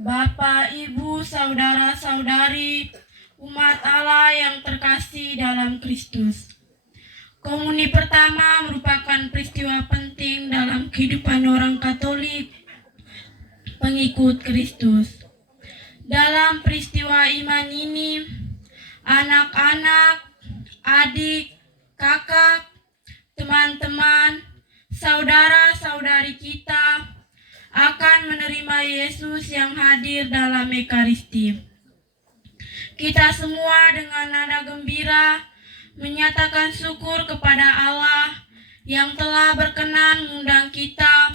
Bapak, Ibu, saudara-saudari, umat Allah yang terkasih dalam Kristus. Komuni pertama merupakan peristiwa penting dalam kehidupan orang Katolik, pengikut Kristus. Dalam peristiwa iman ini, anak-anak, adik, kakak, teman-teman, saudara-saudari kita akan menerima Yesus yang hadir dalam Ekaristi. Kita semua dengan nada gembira menyatakan syukur kepada Allah yang telah berkenan mengundang kita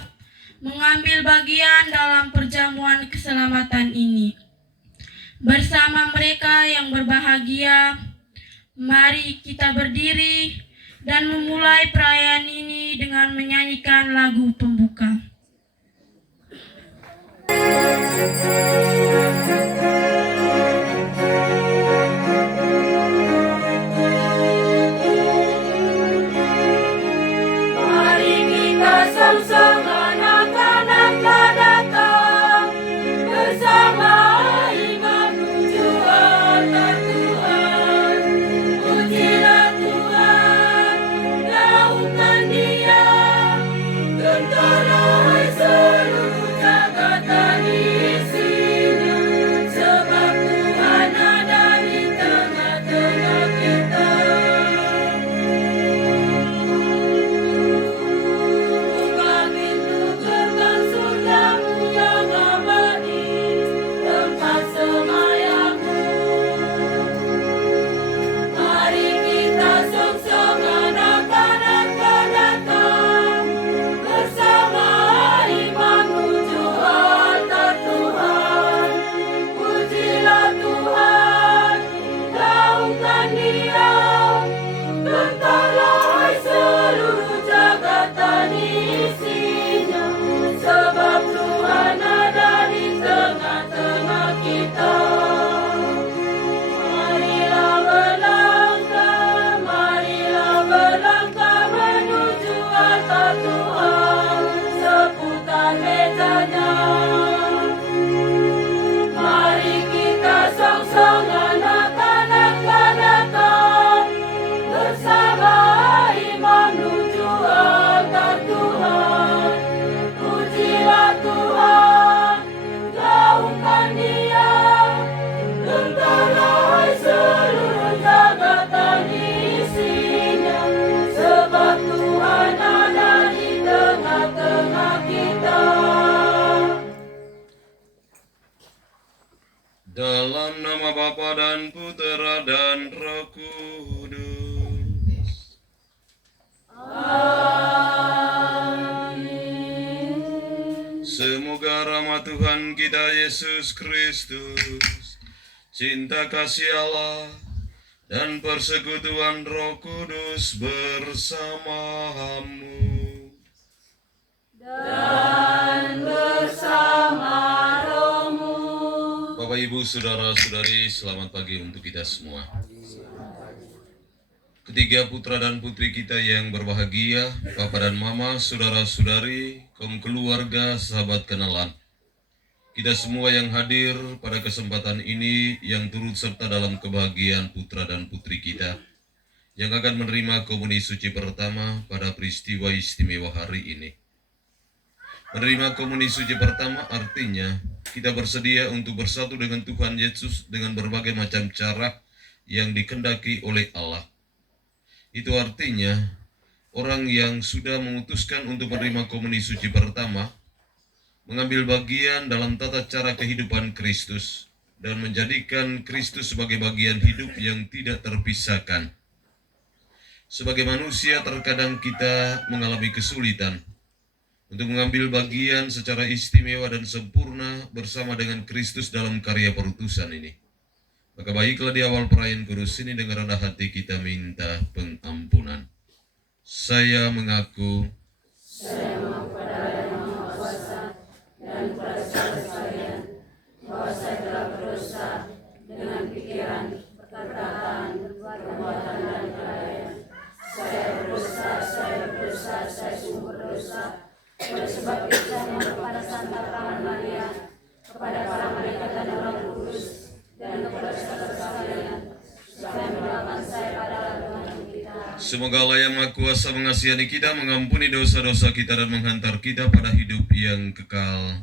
mengambil bagian dalam perjamuan keselamatan ini. Bersama mereka yang berbahagia, mari kita berdiri dan memulai perayaan ini dengan menyanyikan lagu pembuka. Mari kita sang-sang anak-anaklah datang bersama iman menuju altar Tuhan. Pujilah Tuhan, gaungkan Dia, gentarlah seluruh jagat dan isinya, sebab Tuhan ada di tengah-tengah kita. Buka pintu gerbang surgamu yang abadi, tempat semayamu. Mari kita sok-sok anak-anaklah datang bersama iman menuju altar Tuhan. Pujilah Tuhan, gaungkan Dia, gentarlah seluruh jagat dan isinya, sebab Tuhan ada di tengah-tengah kita. Marilah berlangkah menuju altar Tuhan, seputar mejanya. Mari kita sok-sok anak-anaklah datang bersama iman menuju altar Tuhan. Pujilah Tuhan, gaungkan Dia, gentarlah seluruh jagat dan isinya, sebab Tuhan ada di tengah-tengah kita. Dalam nama Bapa dan Putera dan Roh Kudus. Semoga rahmat Tuhan kita Yesus Kristus, cinta kasih Allah, dan persekutuan Roh Kudus bersamamu. Dan bersama rohmu. Bapak, Ibu, Saudara-saudari, selamat pagi untuk kita semua. Ketiga putra dan putri kita yang berbahagia, Papa dan Mama, saudara-saudari, kaum keluarga, sahabat kenalan. Kita semua yang hadir pada kesempatan ini yang turut serta dalam kebahagiaan putra dan putri kita yang akan menerima komuni suci pertama pada peristiwa istimewa hari ini. Menerima komuni suci pertama artinya kita bersedia untuk bersatu dengan Tuhan Yesus dengan berbagai macam cara yang dikehendaki oleh Allah. Itu artinya orang yang sudah memutuskan untuk menerima komuni suci pertama mengambil bagian dalam tata cara kehidupan Kristus dan menjadikan Kristus sebagai bagian hidup yang tidak terpisahkan. Sebagai manusia terkadang kita mengalami kesulitan untuk mengambil bagian secara istimewa dan sempurna bersama dengan Kristus dalam karya perutusan ini. Maka baiklah di awal perayaan kudus ini dengan rendah hati kita minta pengampunan. Saya mengaku Kepada Yang Maha Kuasa dan kepada saudara sekalian bahwa saya telah berdosa dengan pikiran, perkataan, perbuatan, dan kelalaian. Saya berdosa, saya sungguh berdosa. Oleh sebab itu saya mohon kepada Santa Maria, kepada para Semoga Allah yang Maha Kuasa mengasihani kita, mengampuni dosa-dosa kita, dan menghantar kita pada hidup yang kekal.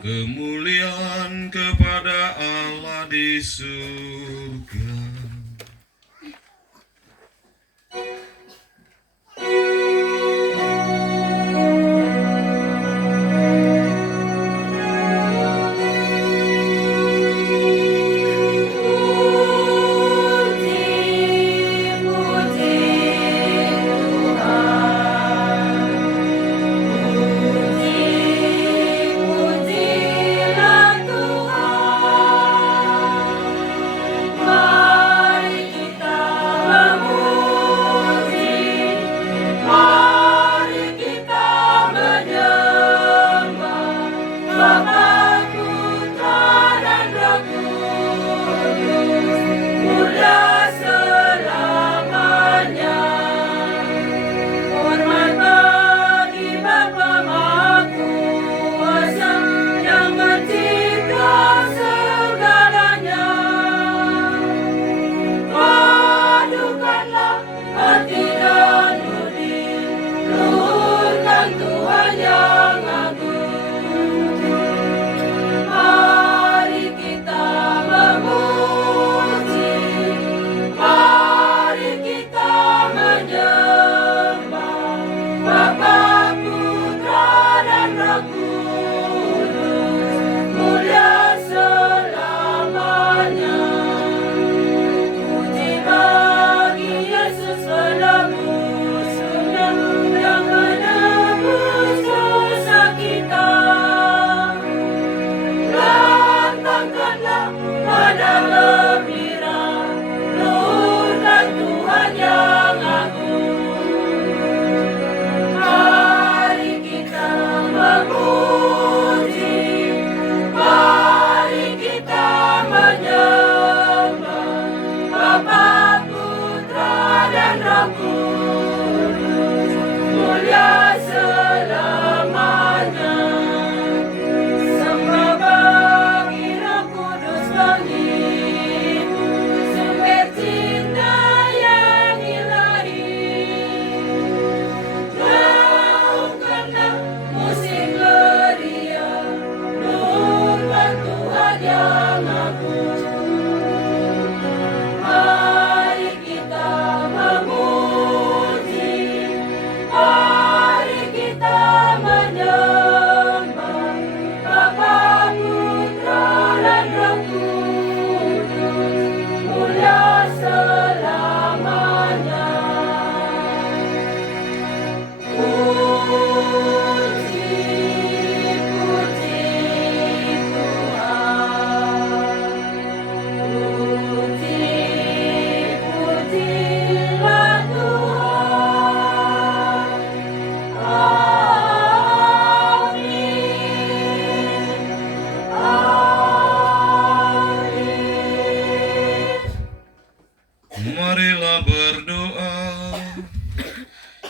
Kemuliaan kepada Allah di surga.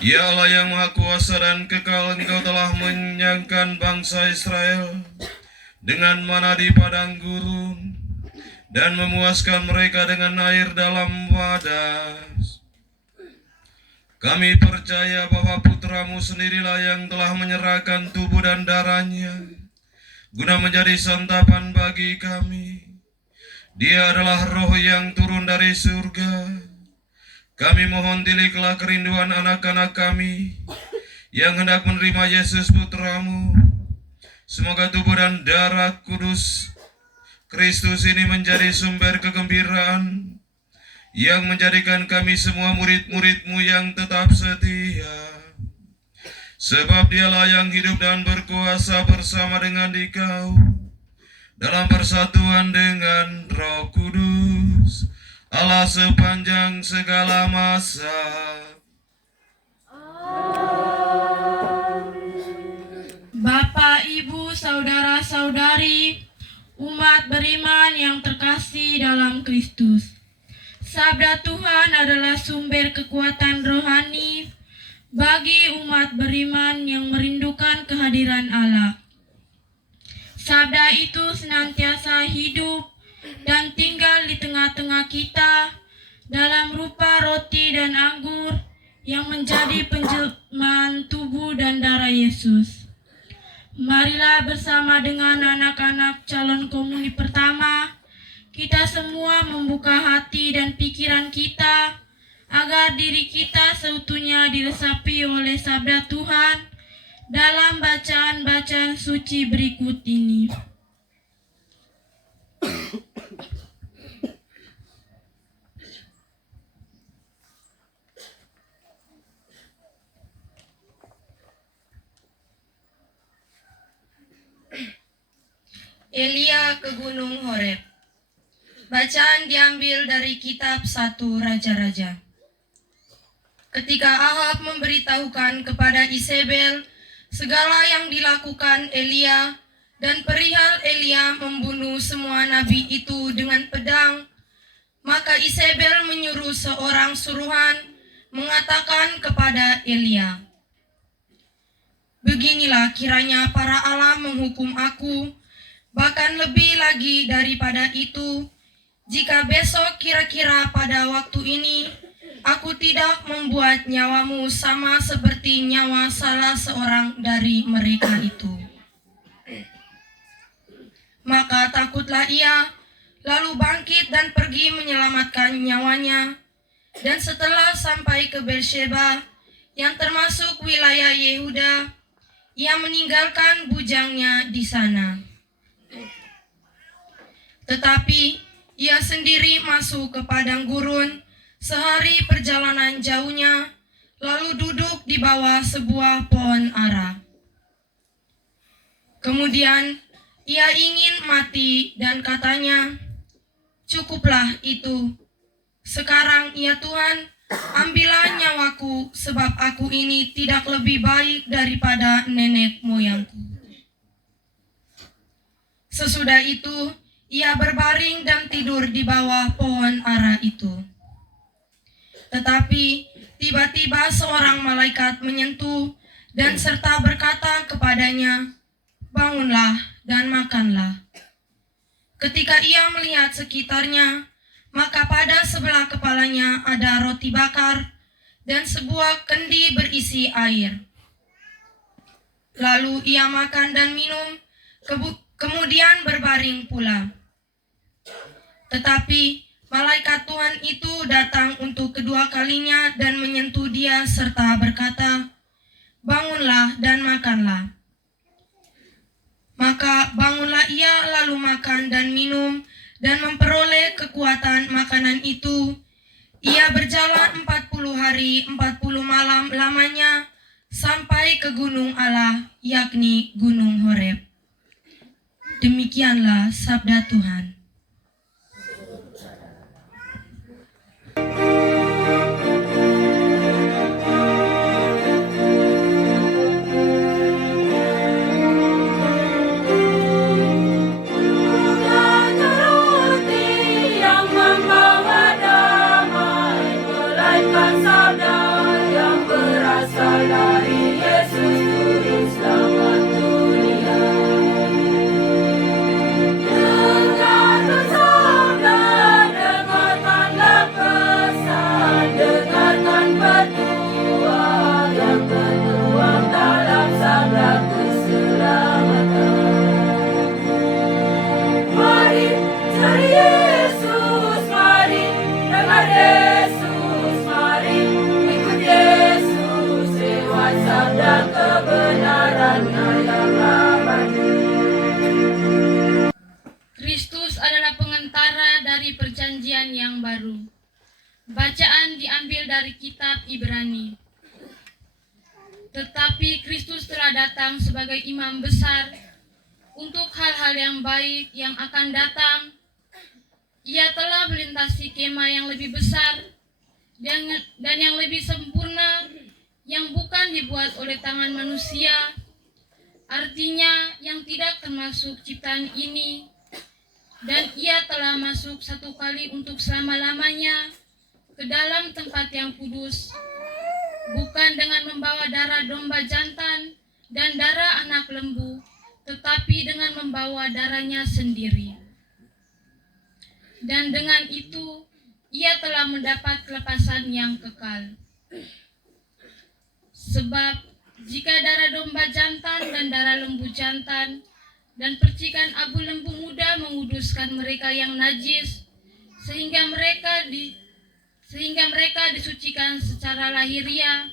Ya Allah yang Maha Kuasa dan kekal, Engkau telah mengenyangkan bangsa Israel dengan mana di padang gurun dan memuaskan mereka dengan air dalam wadah. Kami percaya bahwa putramu sendirilah yang telah menyerahkan tubuh dan darahnya guna menjadi santapan bagi kami. Dia adalah roh yang turun dari surga. Kami mohon tiliklah kerinduan anak-anak kami yang hendak menerima Yesus putramu. Semoga tubuh dan darah kudus Kristus ini menjadi sumber kegembiraan yang menjadikan kami semua murid-murid-Mu yang tetap setia. Sebab Dialah yang hidup dan berkuasa bersama dengan Dikau dalam persatuan dengan Roh Kudus, Allah sepanjang segala masa. Bapak, Ibu, saudara-saudari, umat beriman yang terkasih dalam Kristus. Sabda Tuhan adalah sumber kekuatan rohani bagi umat beriman yang merindukan kehadiran Allah. Sabda itu senantiasa hidup dan tinggal di tengah-tengah kita dalam rupa roti dan anggur yang menjadi penjelmaan tubuh dan darah Yesus. Marilah bersama dengan anak-anak calon komuni pertama, kita semua membuka hati dan pikiran kita agar diri kita seutuhnya diresapi oleh sabda Tuhan dalam bacaan-bacaan suci berikut ini. Elia ke Gunung Horeb. Bacaan diambil dari kitab 1 Raja-Raja. Ketika Ahab memberitahukan kepada Isabel segala yang dilakukan Elia dan perihal Elia membunuh semua nabi itu dengan pedang, maka Isabel menyuruh seorang suruhan mengatakan kepada Elia, "Beginilah kiranya para Allah menghukum aku, bahkan lebih lagi daripada itu, jika besok kira-kira pada waktu ini aku tidak membuat nyawamu sama seperti nyawa salah seorang dari mereka itu." Maka takutlah ia, lalu bangkit dan pergi menyelamatkan nyawanya. Dan setelah sampai ke Beersheba, yang termasuk wilayah Yehuda, ia meninggalkan bujangnya di sana. Tetapi ia sendiri masuk ke padang gurun sehari perjalanan jauhnya, lalu duduk di bawah sebuah pohon ara. Kemudian ia ingin mati dan katanya, "Cukuplah itu. Sekarang ya Tuhan, ambillah nyawaku, sebab aku ini tidak lebih baik daripada nenek moyangku." Sesudah itu, ia berbaring dan tidur di bawah pohon ara itu. Tetapi tiba-tiba seorang malaikat menyentuh dan serta berkata kepadanya, "Bangunlah dan makanlah." Ketika ia melihat sekitarnya, maka pada sebelah kepalanya ada roti bakar dan sebuah kendi berisi air. Lalu ia makan dan minum, kemudian berbaring pula. Tetapi malaikat Tuhan itu datang untuk kedua kalinya dan menyentuh dia serta berkata, "Bangunlah dan makanlah." Maka bangunlah ia lalu makan dan minum dan memperoleh kekuatan makanan itu. Ia berjalan 40 hari 40 malam lamanya sampai ke gunung Allah, yakni Gunung Horeb. Demikianlah sabda Tuhan. Sabda yang berasal Kristus adalah pengantara dari perjanjian yang baru. Bacaan diambil dari kitab Ibrani. Tetapi Kristus telah datang sebagai imam besar untuk hal-hal yang baik yang akan datang. Ia telah melintasi kemah yang lebih besar dan yang lebih sempurna, yang bukan dibuat oleh tangan manusia, artinya yang tidak termasuk ciptaan ini. Dan ia telah masuk satu kali untuk selama-lamanya ke dalam tempat yang kudus, bukan dengan membawa darah domba jantan dan darah anak lembu, tetapi dengan membawa darahnya sendiri. Dan dengan itu, ia telah mendapat kelepasan yang kekal. Sebab, jika darah domba jantan dan darah lembu jantan dan percikan abu lembu muda menguduskan mereka yang najis, sehingga mereka disucikan secara lahiriah,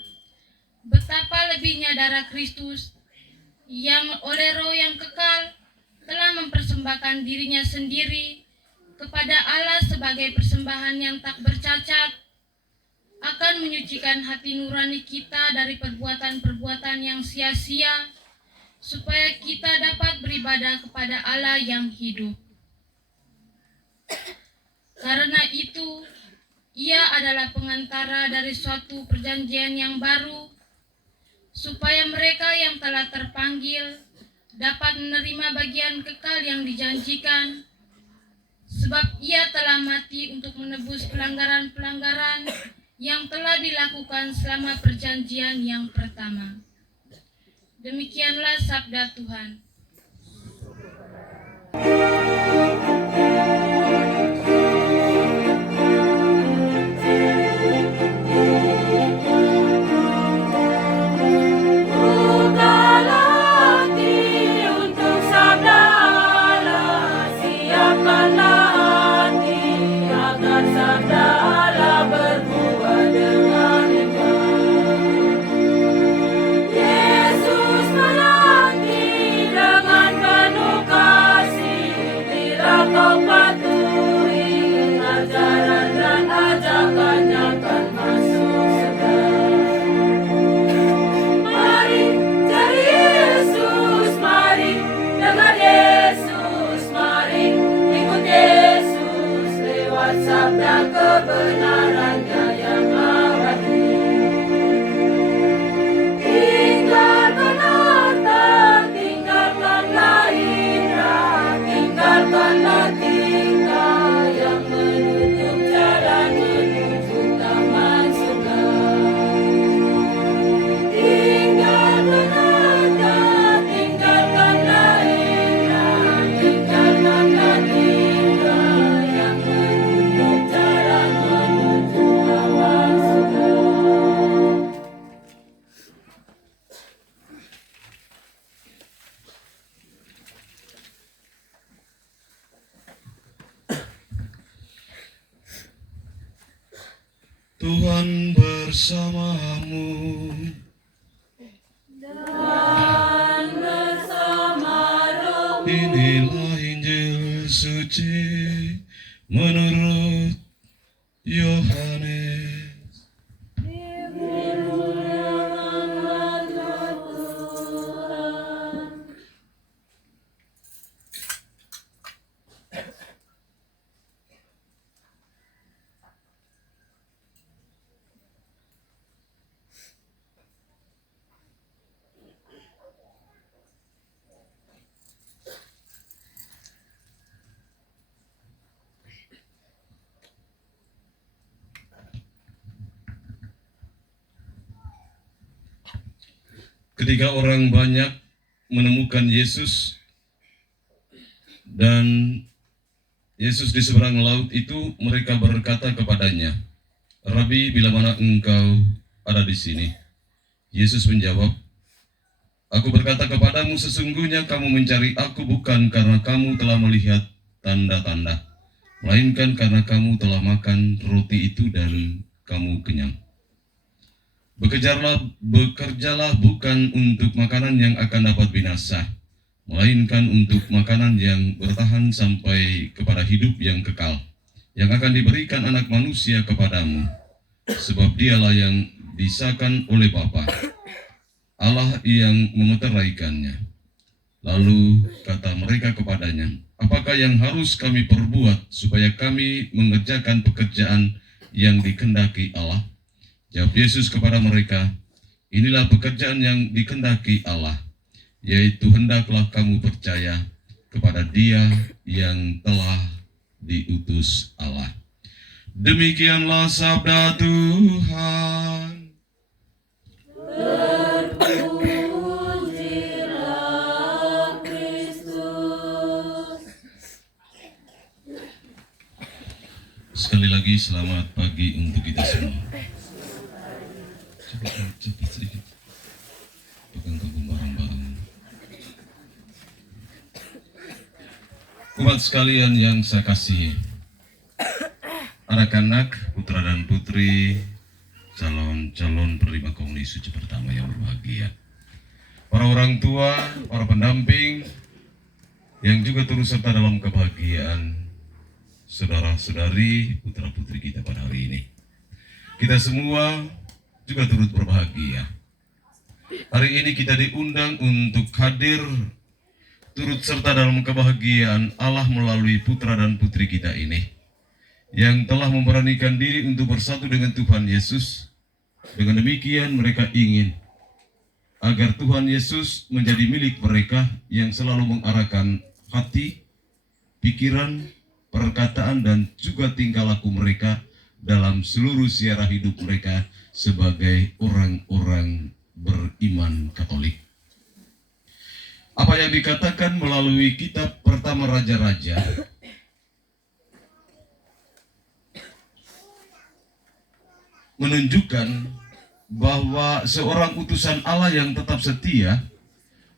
betapa lebihnya darah Kristus yang oleh Roh yang kekal telah mempersembahkan dirinya sendiri kepada Allah sebagai persembahan yang tak bercacat, akan menyucikan hati nurani kita dari perbuatan-perbuatan yang sia-sia, supaya kita dapat beribadah kepada Allah yang hidup. Karena itu, ia adalah pengantara dari suatu perjanjian yang baru, supaya mereka yang telah terpanggil dapat menerima bagian kekal yang dijanjikan, sebab ia telah mati untuk menebus pelanggaran-pelanggaran yang telah dilakukan selama perjanjian yang pertama. Demikianlah sabda Tuhan. Tuhan bersamamu. Dan bersama rohmu. Inilah Injil suci menurut Yohanes. Dimuliakanlah Tuhan. Ketika orang banyak menemukan Yesus dan Yesus di seberang laut itu, mereka berkata kepadanya, "Rabi, bila mana engkau ada di sini?" Yesus menjawab, "Aku berkata kepadamu, sesungguhnya kamu mencari aku bukan karena kamu telah melihat tanda-tanda, melainkan karena kamu telah makan roti itu dan kamu kenyang. Bekerjalah bukan untuk makanan yang akan dapat binasa, melainkan untuk makanan yang bertahan sampai kepada hidup yang kekal, yang akan diberikan anak manusia kepadamu, sebab dialah yang disahkan oleh Bapa, Allah yang memeteraikannya. Lalu kata mereka kepadanya, apakah yang harus kami perbuat supaya kami mengerjakan pekerjaan yang dikehendaki Allah? Jawab Yesus kepada mereka, inilah pekerjaan yang dikehendaki Allah, yaitu hendaklah kamu percaya kepada Dia yang telah diutus Allah. Demikianlah sabda Tuhan. Terpujilah Kristus. Sekali lagi selamat pagi untuk kita semua. Cepat sedikit. Pegang kabung barang-barang. Umat sekalian yang saya kasihi, anak-anak, putra dan putri, calon-calon penerima komuni suci pertama yang berbahagia, para orang tua, para pendamping yang juga turut serta dalam kebahagiaan, saudara-saudari, putra-putri kita pada hari ini. Kita semua juga turut berbahagia. Hari ini kita diundang untuk hadir turut serta dalam kebahagiaan Allah melalui putra dan putri kita ini, yang telah memberanikan diri untuk bersatu dengan Tuhan Yesus. Dengan demikian mereka ingin agar Tuhan Yesus menjadi milik mereka, yang selalu mengarahkan hati, pikiran, perkataan, dan juga tingkah laku mereka dalam seluruh siara hidup mereka sebagai orang-orang beriman Katolik. Apa yang dikatakan melalui kitab pertama Raja-Raja menunjukkan bahwa seorang utusan Allah yang tetap setia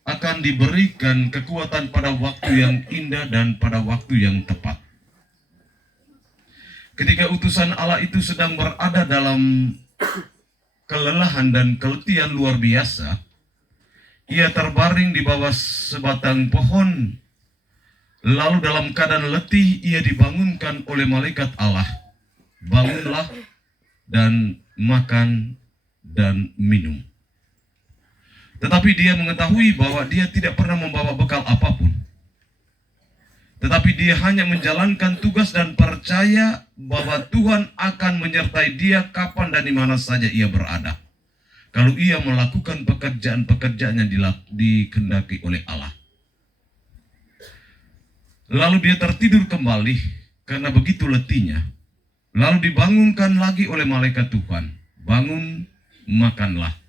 akan diberikan kekuatan pada waktu yang indah dan pada waktu yang tepat. Ketika utusan Allah itu sedang berada dalam kelelahan dan keletihan luar biasa, ia terbaring di bawah sebatang pohon. Lalu dalam keadaan letih ia dibangunkan oleh malaikat Allah. Bangunlah dan makan dan minum. Tetapi dia mengetahui bahwa dia tidak pernah membawa bekal apapun. Tetapi dia hanya menjalankan tugas dan percaya bahwa Tuhan akan menyertai dia kapan dan di mana saja ia berada, kalau ia melakukan pekerjaan-pekerjaan yang dikehendaki oleh Allah. Lalu dia tertidur kembali karena begitu letihnya. Lalu dibangunkan lagi oleh malaikat Tuhan. Bangun, makanlah,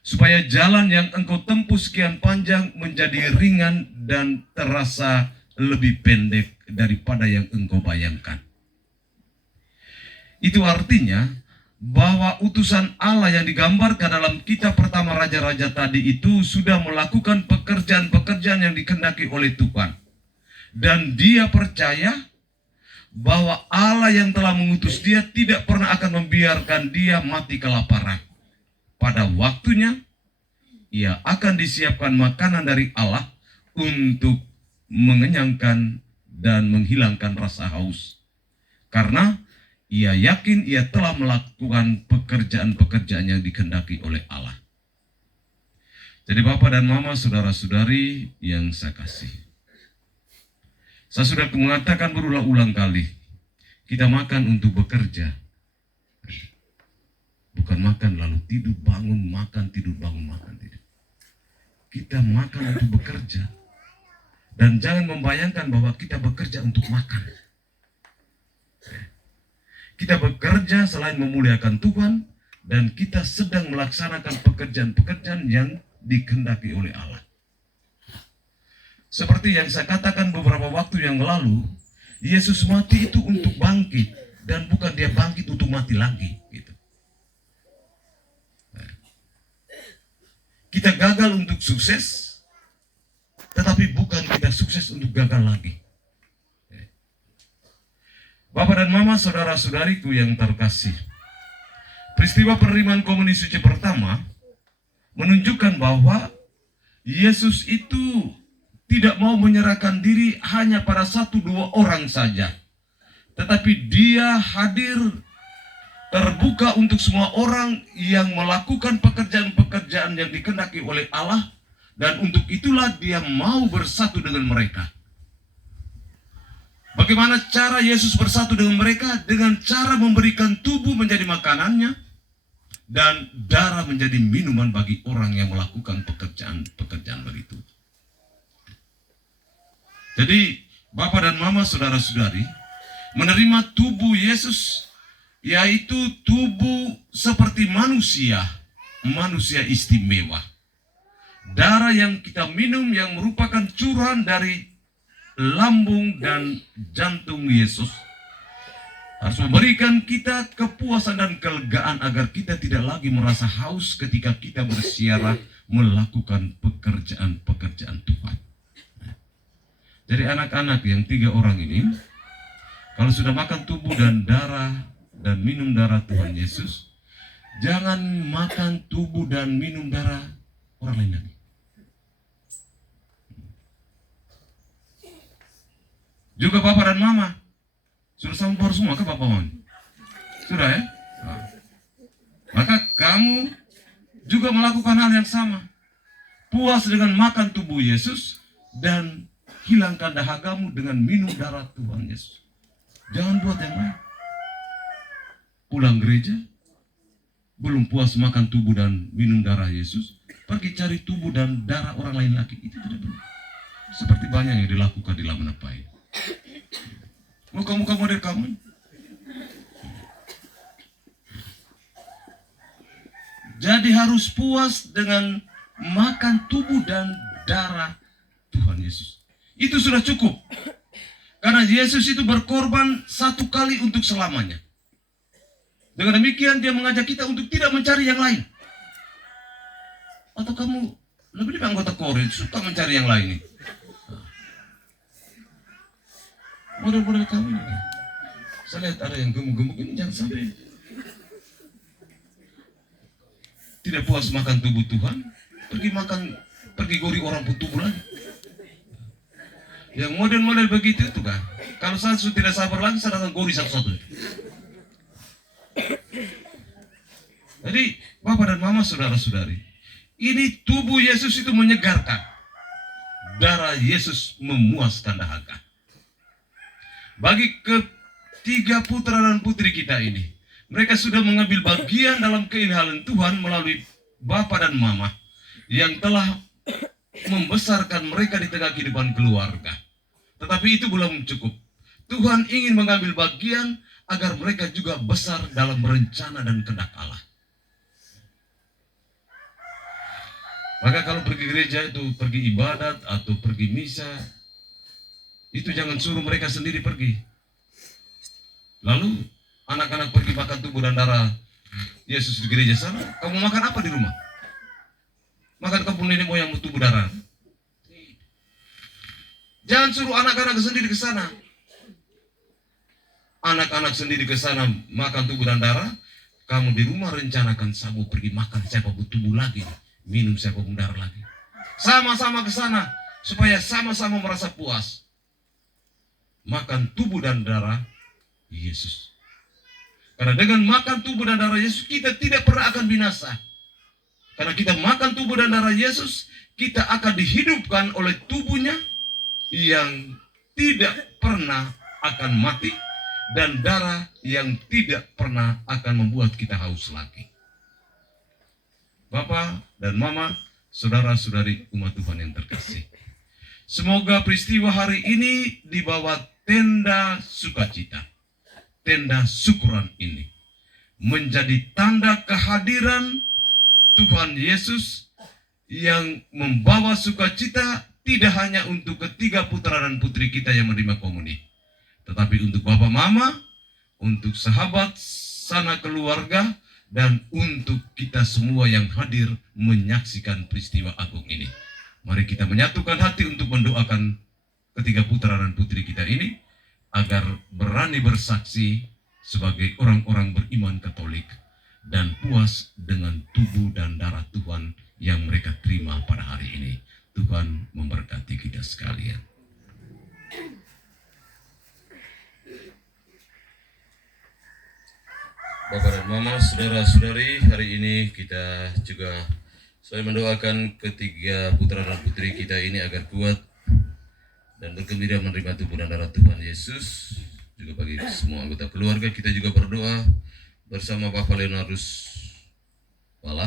supaya jalan yang engkau tempuh sekian panjang menjadi ringan dan terasa lebih pendek daripada yang engkau bayangkan. Itu artinya bahwa utusan Allah yang digambarkan dalam kitab pertama Raja-Raja tadi itu sudah melakukan pekerjaan-pekerjaan yang dikehendaki oleh Tuhan. Dan dia percaya bahwa Allah yang telah mengutus dia tidak pernah akan membiarkan dia mati kelaparan. Pada waktunya, ia akan disiapkan makanan dari Allah untuk mengenyangkan dan menghilangkan rasa haus. Karena ia yakin ia telah melakukan pekerjaan-pekerjaan yang dikehendaki oleh Allah. Jadi Bapak dan Mama, saudara-saudari yang saya kasih, saya sudah mengatakan berulang-ulang kali, kita makan untuk bekerja. Bukan makan lalu tidur, bangun, makan, tidur, bangun, makan, tidur. Kita makan untuk bekerja. Dan jangan membayangkan bahwa kita bekerja untuk makan. Kita bekerja selain memuliakan Tuhan, dan kita sedang melaksanakan pekerjaan-pekerjaan yang dikehendaki oleh Allah. Seperti yang saya katakan beberapa waktu yang lalu, Yesus mati itu untuk bangkit, dan bukan dia bangkit untuk mati lagi. Gitu. Kita gagal untuk sukses, tetapi bukan kita sukses untuk gagal lagi. Bapak dan Mama, saudara-saudariku yang terkasih, peristiwa penerimaan komuni suci pertama menunjukkan bahwa Yesus itu tidak mau menyerahkan diri hanya pada 1-2 orang saja, tetapi dia hadir terbuka untuk semua orang yang melakukan pekerjaan-pekerjaan yang dikehendaki oleh Allah, dan untuk itulah dia mau bersatu dengan mereka. Bagaimana cara Yesus bersatu dengan mereka? Dengan cara memberikan tubuh menjadi makanannya dan darah menjadi minuman bagi orang yang melakukan pekerjaan-pekerjaan begitu. Jadi Bapak dan Mama, saudara-saudari, menerima tubuh Yesus, yaitu tubuh seperti manusia, manusia istimewa. Darah yang kita minum yang merupakan curahan dari lambung dan jantung Yesus harus memberikan kita kepuasan dan kelegaan agar kita tidak lagi merasa haus ketika kita bersiarah melakukan pekerjaan-pekerjaan Tuhan. Jadi anak-anak yang 3 orang ini, kalau sudah makan tubuh dan darah dan minum darah Tuhan Yesus, jangan makan tubuh dan minum darah orang lain lagi. Juga Bapak dan Mama, sudah sabar semua ke Bapak Mama? Sudah ya? Nah. Maka kamu juga melakukan hal yang sama. Puas dengan makan tubuh Yesus dan hilangkan dahagamu dengan minum darah Tuhan Yesus. Jangan buat yang lain. Pulang gereja, belum puas makan tubuh dan minum darah Yesus, pergi cari tubuh dan darah orang lain lagi. Itu tidak perlu. Seperti banyak yang dilakukan di Laman Apai. Muka-muka model kamu. Jadi harus puas dengan makan tubuh dan darah Tuhan Yesus. Itu sudah cukup. Karena Yesus itu berkorban 1 kali untuk selamanya. Dengan demikian dia mengajak kita untuk tidak mencari yang lain. Atau kamu lebih anggota Korin suka mencari yang lain nih? Model-model kamu ini. Saya lihat ada yang gemuk-gemuk ini, jangan sampai tidak puas makan tubuh Tuhan, pergi gori orang pun tubuh lagi. Yang model-model begitu itu kan, kalau saya sudah tidak sabar lagi, saya akan gori satu-satu. Jadi Bapak dan Mama, saudara-saudari, ini tubuh Yesus itu menyegarkan, darah Yesus memuaskan dahaga. Bagi ketiga putra dan putri kita ini, mereka sudah mengambil bagian dalam keindahan Tuhan melalui Bapa dan Mama yang telah membesarkan mereka di tengah kehidupan keluarga. Tetapi itu belum cukup. Tuhan ingin mengambil bagian agar mereka juga besar dalam rencana dan kehendak Allah. Maka kalau pergi gereja itu pergi ibadat atau pergi misa, itu jangan suruh mereka sendiri pergi. Lalu anak-anak pergi makan tubuh dan darah Yesus di gereja sana, kamu makan apa di rumah? Makan kebun nenek moyang tubuh darah. Jangan suruh anak-anak sendiri ke sana. Anak-anak sendiri ke sana makan tubuh dan darah, kamu di rumah rencanakan sabu pergi makan siapapun tubuh lagi, minum siapapun darah lagi. Sama-sama ke sana supaya sama-sama merasa puas. Makan tubuh dan darah Yesus. Karena dengan makan tubuh dan darah Yesus, kita tidak pernah akan binasa. Karena kita makan tubuh dan darah Yesus, kita akan dihidupkan oleh tubuhnya yang tidak pernah akan mati, dan darah yang tidak pernah akan membuat kita haus lagi. Bapak dan Mama, saudara-saudari umat Tuhan yang terkasih, semoga peristiwa hari ini di bawah tenda sukacita, tenda syukuran ini menjadi tanda kehadiran Tuhan Yesus yang membawa sukacita tidak hanya untuk ketiga putra dan putri kita yang menerima komuni, tetapi untuk Bapak Mama, untuk sahabat sana keluarga, dan untuk kita semua yang hadir menyaksikan peristiwa agung ini. Mari kita menyatukan hati untuk mendoakan ketiga putra dan putri kita ini agar berani bersaksi sebagai orang-orang beriman Katolik dan puas dengan tubuh dan darah Tuhan yang mereka terima pada hari ini. Tuhan memberkati kita sekalian. Bapak dan Mama, saudara-saudari, hari ini kita juga saya mendoakan ketiga putra dan putri kita ini agar kuat dan bergembira menerima tubuh dan darah Tuhan Yesus. Juga bagi semua anggota keluarga kita juga berdoa bersama Bapak Leonardus Pala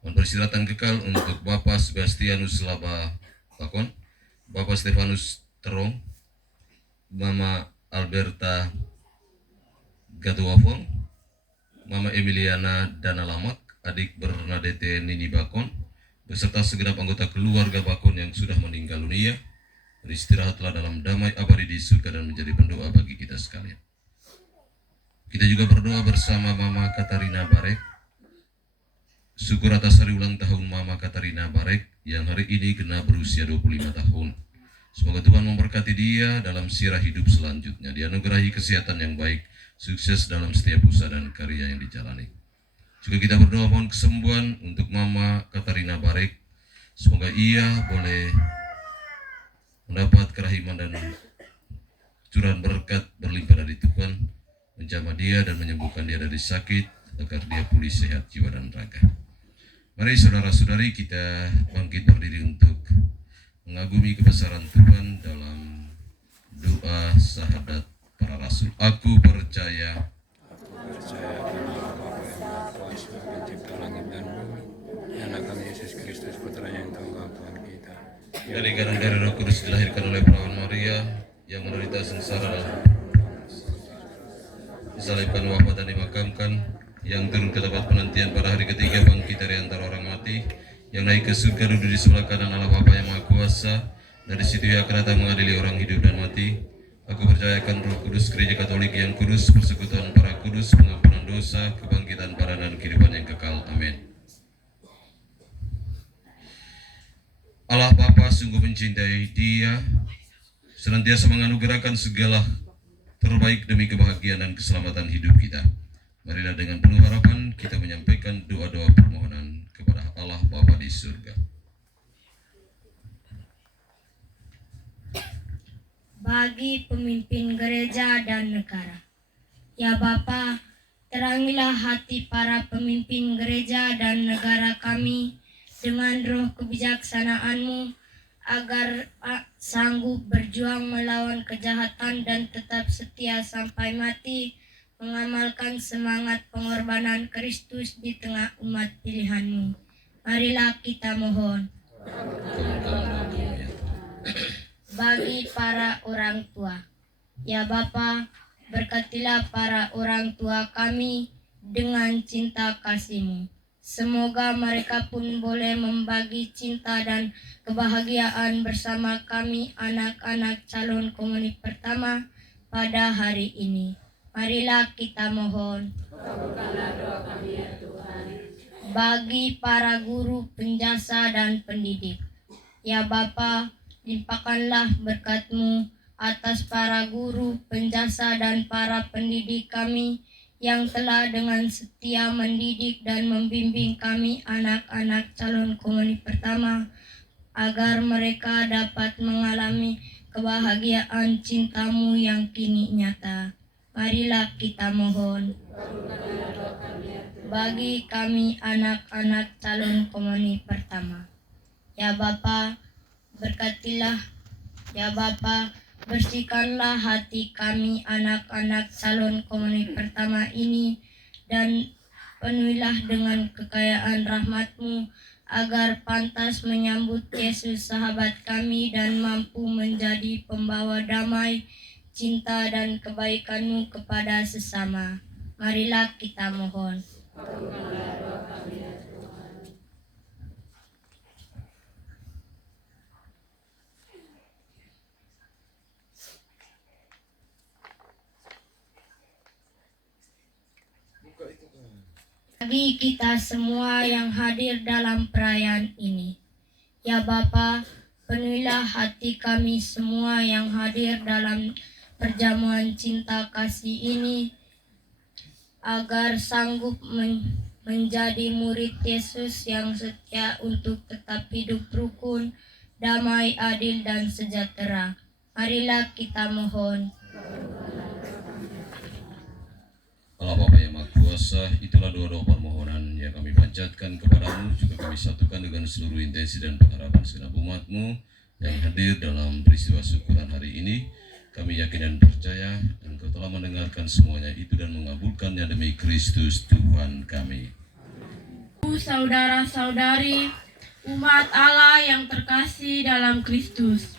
mempersiratan kekal untuk Bapak Sebastianus Laba Bakon, Bapak Stefanus Terong, Mama Alberta Gatuwafon, Mama Emiliana Danalamak, adik Bernadette Nini Bakon, beserta segenap anggota keluarga Bakon yang sudah meninggal dunia, beristirahatlah dalam damai abadi di surga dan menjadi pendoa bagi kita sekalian. Kita juga berdoa bersama Mama Katarina Barek. Syukur atas hari ulang tahun Mama Katarina Barek yang hari ini genap berusia 25 tahun. Semoga Tuhan memberkati dia dalam sirah hidup selanjutnya. Dianugerahi kesehatan yang baik, sukses dalam setiap usaha dan karya yang dijalani. Juga kita berdoa mohon kesembuhan untuk Mama Katarina Barek. Semoga ia boleh mendapat kerahiman dan curahan berkat berlimpah dari Tuhan, menjamah dia dan menyembuhkan dia dari sakit agar dia pulih sehat jiwa dan raga. Mari saudara-saudari kita bangkit berdiri untuk mengagumi kebesaran Tuhan dalam doa syahadat para rasul. Aku percaya kepada Bapa yang Maha Kuasa, pencipta langit dan bumi, dan akan Yesus Kristus putranya yang tunggal Tuhan kita. dari kanan dari Roh Kudus dilahirkan oleh perawan Maria yang menderita sengsara dan disalibkan, wafat dan dimakamkan, yang turun ke tempat penantian pada hari ketiga, bangkit dari antara orang mati, yang naik ke surga duduk di sebelah kanan Allah Bapa yang Maha Kuasa. Dari situ ia akan datang mengadili orang hidup dan mati. Aku percayakan Roh Kudus, Gereja Katolik yang kudus, persekutuan para kudus, pengampunan dosa, kebangkitan badan dan kehidupan yang kekal. Amin. Allah Bapa sungguh mencintai Dia, senantiasa menganugerahkan segala terbaik demi kebahagiaan dan keselamatan hidup kita. Marilah dengan penuh harapan kita menyampaikan doa-doa permohonan kepada Allah Bapa di surga. Bagi pemimpin gereja dan negara. Ya Bapa, terangilah hati para pemimpin gereja dan negara kami dengan roh kebijaksanaan-Mu agar sanggup berjuang melawan kejahatan dan tetap setia sampai mati, mengamalkan semangat pengorbanan Kristus di tengah umat pilihan-Mu. Marilah kita mohon. Bagi para orang tua. Ya Bapa, berkatilah para orang tua kami dengan cinta kasih-Mu. Semoga mereka pun boleh membagi cinta dan kebahagiaan bersama kami anak-anak calon komuni pertama pada hari ini. Marilah kita mohon. Bagi para guru, penjasa, dan pendidik. Ya Bapa, limpahkanlah berkat-Mu atas para guru, penjasa, dan para pendidik kami yang telah dengan setia mendidik dan membimbing kami anak-anak calon komuni pertama, agar mereka dapat mengalami kebahagiaan cinta-Mu yang kini nyata. Marilah kita mohon. Bagi kami anak-anak calon komuni pertama. Ya Bapa, berkatilah. Ya Bapa, bersihkanlah hati kami anak-anak calon komuni pertama ini dan penuhilah dengan kekayaan rahmat-Mu agar pantas menyambut Yesus sahabat kami dan mampu menjadi pembawa damai, cinta dan kebaikan-Mu kepada sesama. Marilah kita mohon. Bagi kita semua yang hadir dalam perayaan ini. Ya Bapa, penuhilah hati kami semua yang hadir dalam perjamuan cinta kasih ini, agar sanggup menjadi murid Yesus yang setia untuk tetap hidup rukun damai, adil, dan sejahtera. Marilah kita mohon. Allah Bapa yang Maha Kuasa, itulah doa-doa permohonan yang kami panjatkan kepadamu, juga kami satukan dengan seluruh intensi dan pengharapan segenap umat-Mu yang hadir dalam peristiwa syukuran hari ini. Kami yakin dan percaya Engkau telah mendengarkan semuanya itu dan mengabulkannya demi Kristus Tuhan kami. Saudara-saudari, umat Allah yang terkasih dalam Kristus,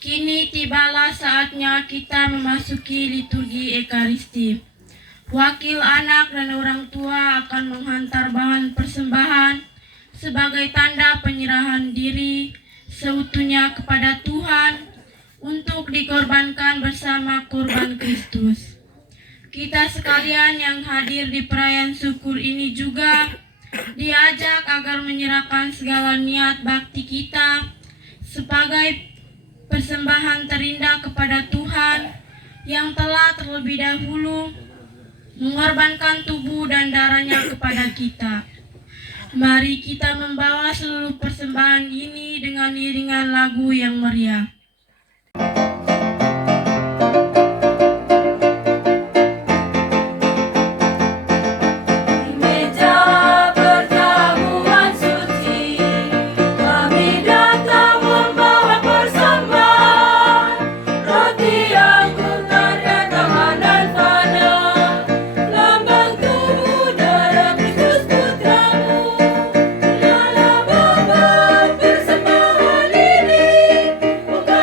kini tibalah saatnya kita memasuki liturgi Ekaristi. Wakil anak dan orang tua akan menghantar bahan persembahan sebagai tanda penyerahan diri seutuhnya kepada Tuhan untuk dikorbankan bersama kurban Kristus. Kita sekalian yang hadir di perayaan syukur ini juga diajak agar menyerahkan segala niat bakti kita sebagai persembahan terindah kepada Tuhan yang telah terlebih dahulu mengorbankan tubuh dan darahnya kepada kita. Mari kita membawa seluruh persembahan ini dengan iringan lagu yang meriah. Bukan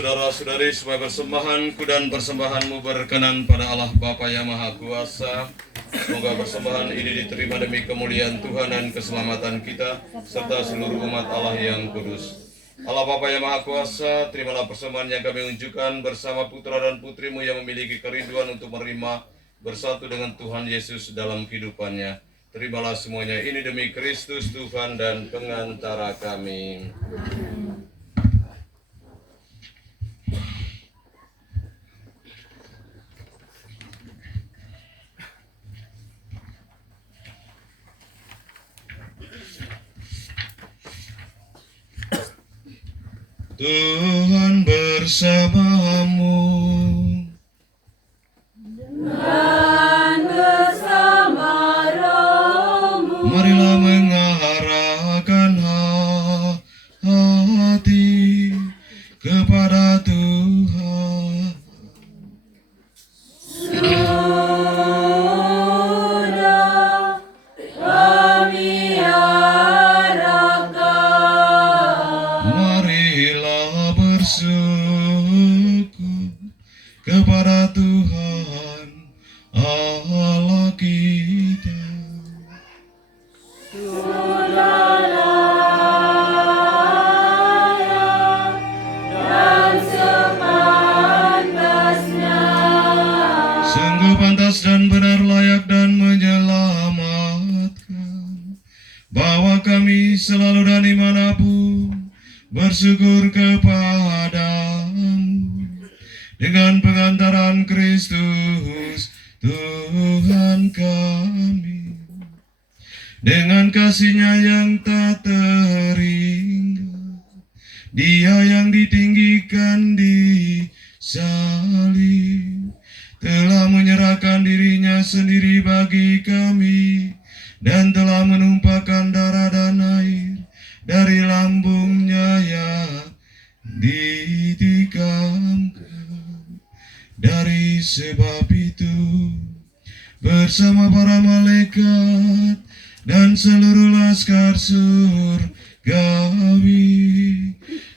saudara-saudari, supaya persembahanku dan persembahanmu berkenan pada Allah Bapa yang Maha Kuasa. Semoga persembahan ini diterima demi kemuliaan Tuhan dan keselamatan kita, serta seluruh umat Allah yang kudus. Allah Bapa yang Maha Kuasa, terimalah persembahan yang kami unjukkan bersama putra dan putrimu yang memiliki kerinduan untuk menerima bersatu dengan Tuhan Yesus dalam kehidupannya. Terimalah semuanya ini demi Kristus Tuhan dan pengantara kami. Tuhan bersamamu. Dan bersama rohmu. Marilah mengarahkan hati kepada Tuhan. Sudah kami harapkan. Marilah bersyukur kepada Tuhan Allah kita. Sudah layak dan sepantasnya. Sungguh pantas dan benar, layak dan menyelamatkan, bahwa kami selalu dan dimanapun bersyukur kepadamu dengan pengantaran Kristus Tuhan kami, dengan kasih-Nya yang tak terhingga. Dia yang ditinggikan di salib telah menyerahkan dirinya sendiri bagi kami, dan telah menumpahkan darah dan air dari lambungnya yang ditikamkan. Dari sebab itu, bersama para malaikat dan seluruh laskar surgawi,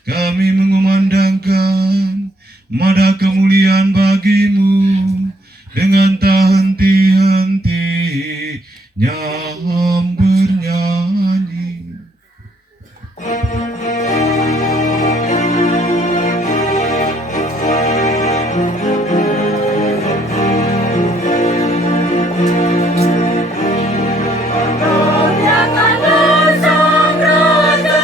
kami mengumandangkan mada kemuliaan bagimu dengan tak henti-hentinya bernyanyi. Muliakanlah Sang Raja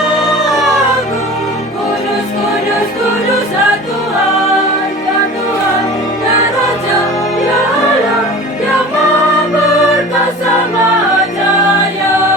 Agung. Kudus, kudus, kuduslah Tuhan, ya Tuhan, ya Raja, ya Allah, yang Maha Perkasa, Maha Jaya.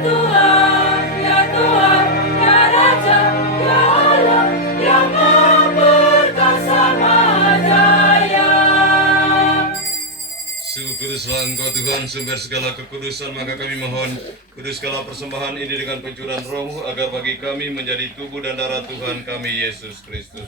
Tuhan, ya Tuhan, ya Raja, ya Allah, yang Maha Perkasa Maha Jaya. Sungguh kuduslah Engkau Tuhan, sumber segala kekudusan, maka kami mohon kuduskanlah persembahan ini dengan pencurahan Roh-Mu agar bagi kami menjadi tubuh dan darah Tuhan kami Yesus Kristus.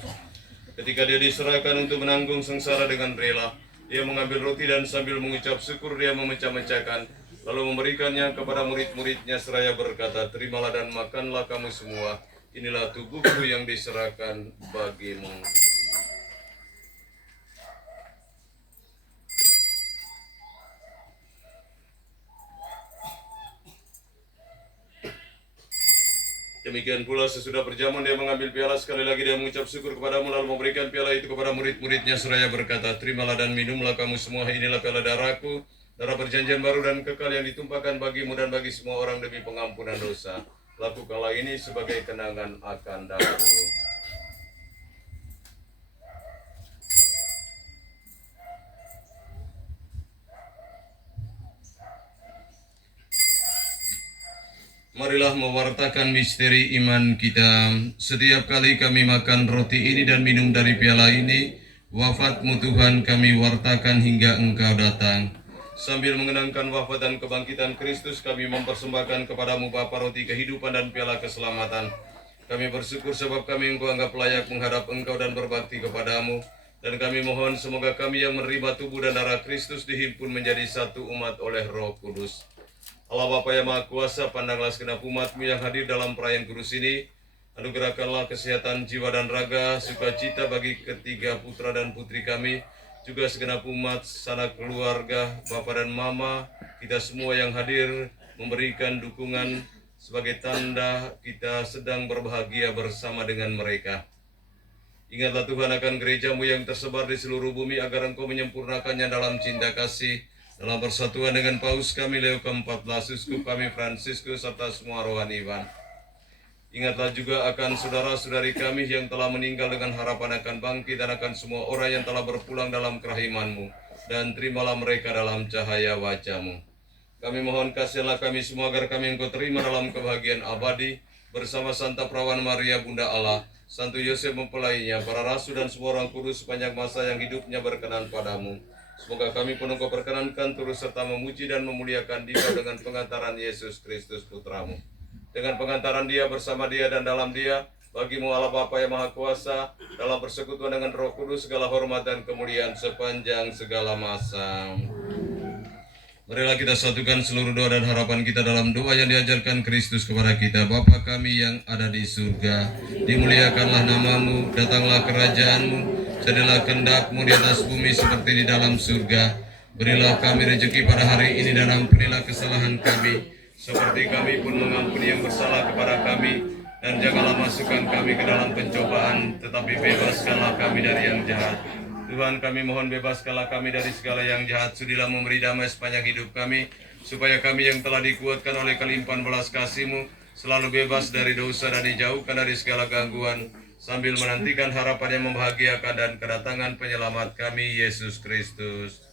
Ketika Dia diserahkan untuk menanggung sengsara dengan rela, Dia mengambil roti dan sambil mengucap syukur Dia memecah-mecahkan, lalu memberikannya kepada murid-muridnya seraya berkata, "Terimalah dan makanlah kamu semua, inilah tubuhku yang diserahkan bagimu." Demikian pula sesudah perjamuan Dia mengambil piala, sekali lagi Dia mengucap syukur kepadamu lalu memberikan piala itu kepada murid-muridnya seraya berkata, "Terimalah dan minumlah kamu semua, inilah piala darahku, darah perjanjian baru dan kekal yang ditumpahkan bagimu dan bagi semua orang demi pengampunan dosa. Lakukanlah ini sebagai kenangan akan aku." Marilah mewartakan misteri iman kita. Setiap kali kami makan roti ini dan minum dari piala ini, wafat-Mu Tuhan kami wartakan hingga Engkau datang. Sambil mengenangkan wafat dan kebangkitan Kristus, kami mempersembahkan kepadamu Bapa roti kehidupan dan piala keselamatan. Kami bersyukur sebab kami Engkau anggap layak menghadap Engkau dan berbakti kepadamu. Dan kami mohon semoga kami yang menerima tubuh dan darah Kristus dihimpun menjadi satu umat oleh Roh Kudus. Allah Bapa yang Maha Kuasa, pandanglah segenap umat-Mu yang hadir dalam perayaan kudus ini. Anugerahkanlah kesehatan jiwa dan raga, sukacita bagi ketiga putra dan putri kami, juga segenap umat, sanak keluarga, Bapa dan Mama, kita semua yang hadir memberikan dukungan sebagai tanda kita sedang berbahagia bersama dengan mereka. Ingatlah Tuhan akan gereja-Mu yang tersebar di seluruh bumi, agar Engkau menyempurnakannya dalam cinta kasih, dalam persatuan dengan Paus kami Leo ke-14, Uskup kami Fransiskus, serta semua rohaniwan. Ingatlah juga akan saudara-saudari kami yang telah meninggal dengan harapan akan bangkit, dan akan semua orang yang telah berpulang dalam kerahiman-Mu, dan terimalah mereka dalam cahaya wajah-Mu. Kami mohon kasihilah kami semua agar kami Engkau terima dalam kebahagiaan abadi, bersama Santa Perawan Maria Bunda Allah, Santo Yosef mempelainya, para rasul dan semua orang kudus sepanjang masa yang hidupnya berkenan padamu. Semoga kami pun Engkau perkenankan turut serta memuji dan memuliakan Dia dengan pengantaran Yesus Kristus Putra-Mu. Dengan pengantaran Dia, bersama Dia dan dalam Dia, bagi-Mu Allah Bapa yang Maha Kuasa, dalam persekutuan dengan Roh Kudus, segala hormat dan kemuliaan sepanjang segala masa. Marilah kita satukan seluruh doa dan harapan kita dalam doa yang diajarkan Kristus kepada kita. Bapa kami yang ada di surga, dimuliakanlah nama-Mu, datanglah kerajaan-Mu, jadilah kehendak-Mu di atas bumi seperti di dalam surga. Berilah kami rezeki pada hari ini dan ampunilah kesalahan kami, seperti kami pun mengampuni yang bersalah kepada kami. Dan janganlah masukkan kami ke dalam pencobaan, tetapi bebaskanlah kami dari yang jahat. Tuhan, kami mohon bebaskanlah kami dari segala yang jahat. Sudilah memberi damai sepanjang hidup kami, supaya kami yang telah dikuatkan oleh kelimpahan belas kasih-Mu selalu bebas dari dosa dan dijauhkan dari segala gangguan, sambil menantikan harapan yang membahagiakan dan kedatangan penyelamat kami, Yesus Kristus.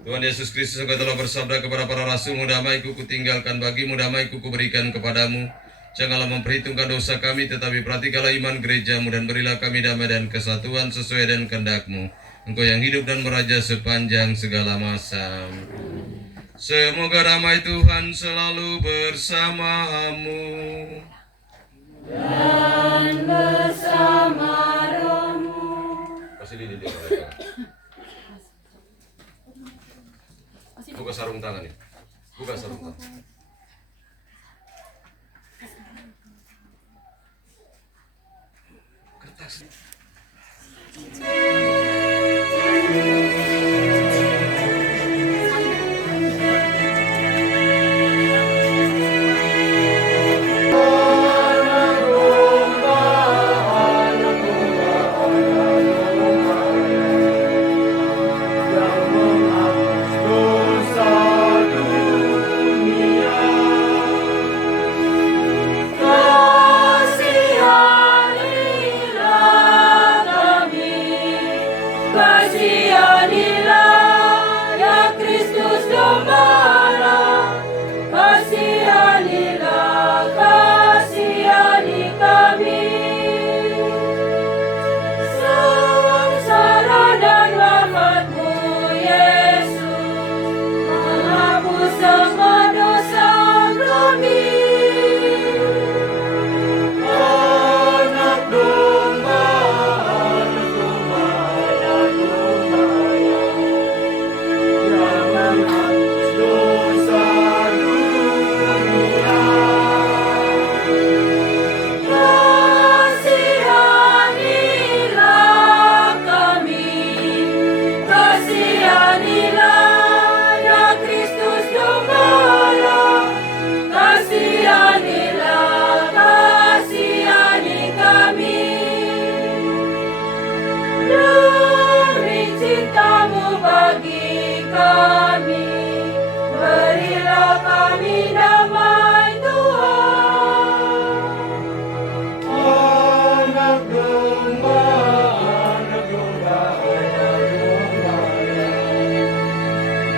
Tuhan Yesus Kristus, Engkau telah bersabda kepada para rasul-Mu, "Damai-Ku kutinggalkan bagimu, damai-Ku kuberikan kepadamu. Janganlah memperhitungkan dosa kami, tetapi perhatikanlah iman gereja-Mu, dan berilah kami damai dan kesatuan sesuai dengan kehendak-Mu. Engkau yang hidup dan meraja sepanjang segala masa. Semoga damai Tuhan selalu bersamamu." Dan bersama rohmu. Kasih lidi dia. Buka sarung tangan nih. Buka sarung tangan. Kertas. Kasihanilah kami, damai Tuhan. Anak domba, anak domba, anak domba,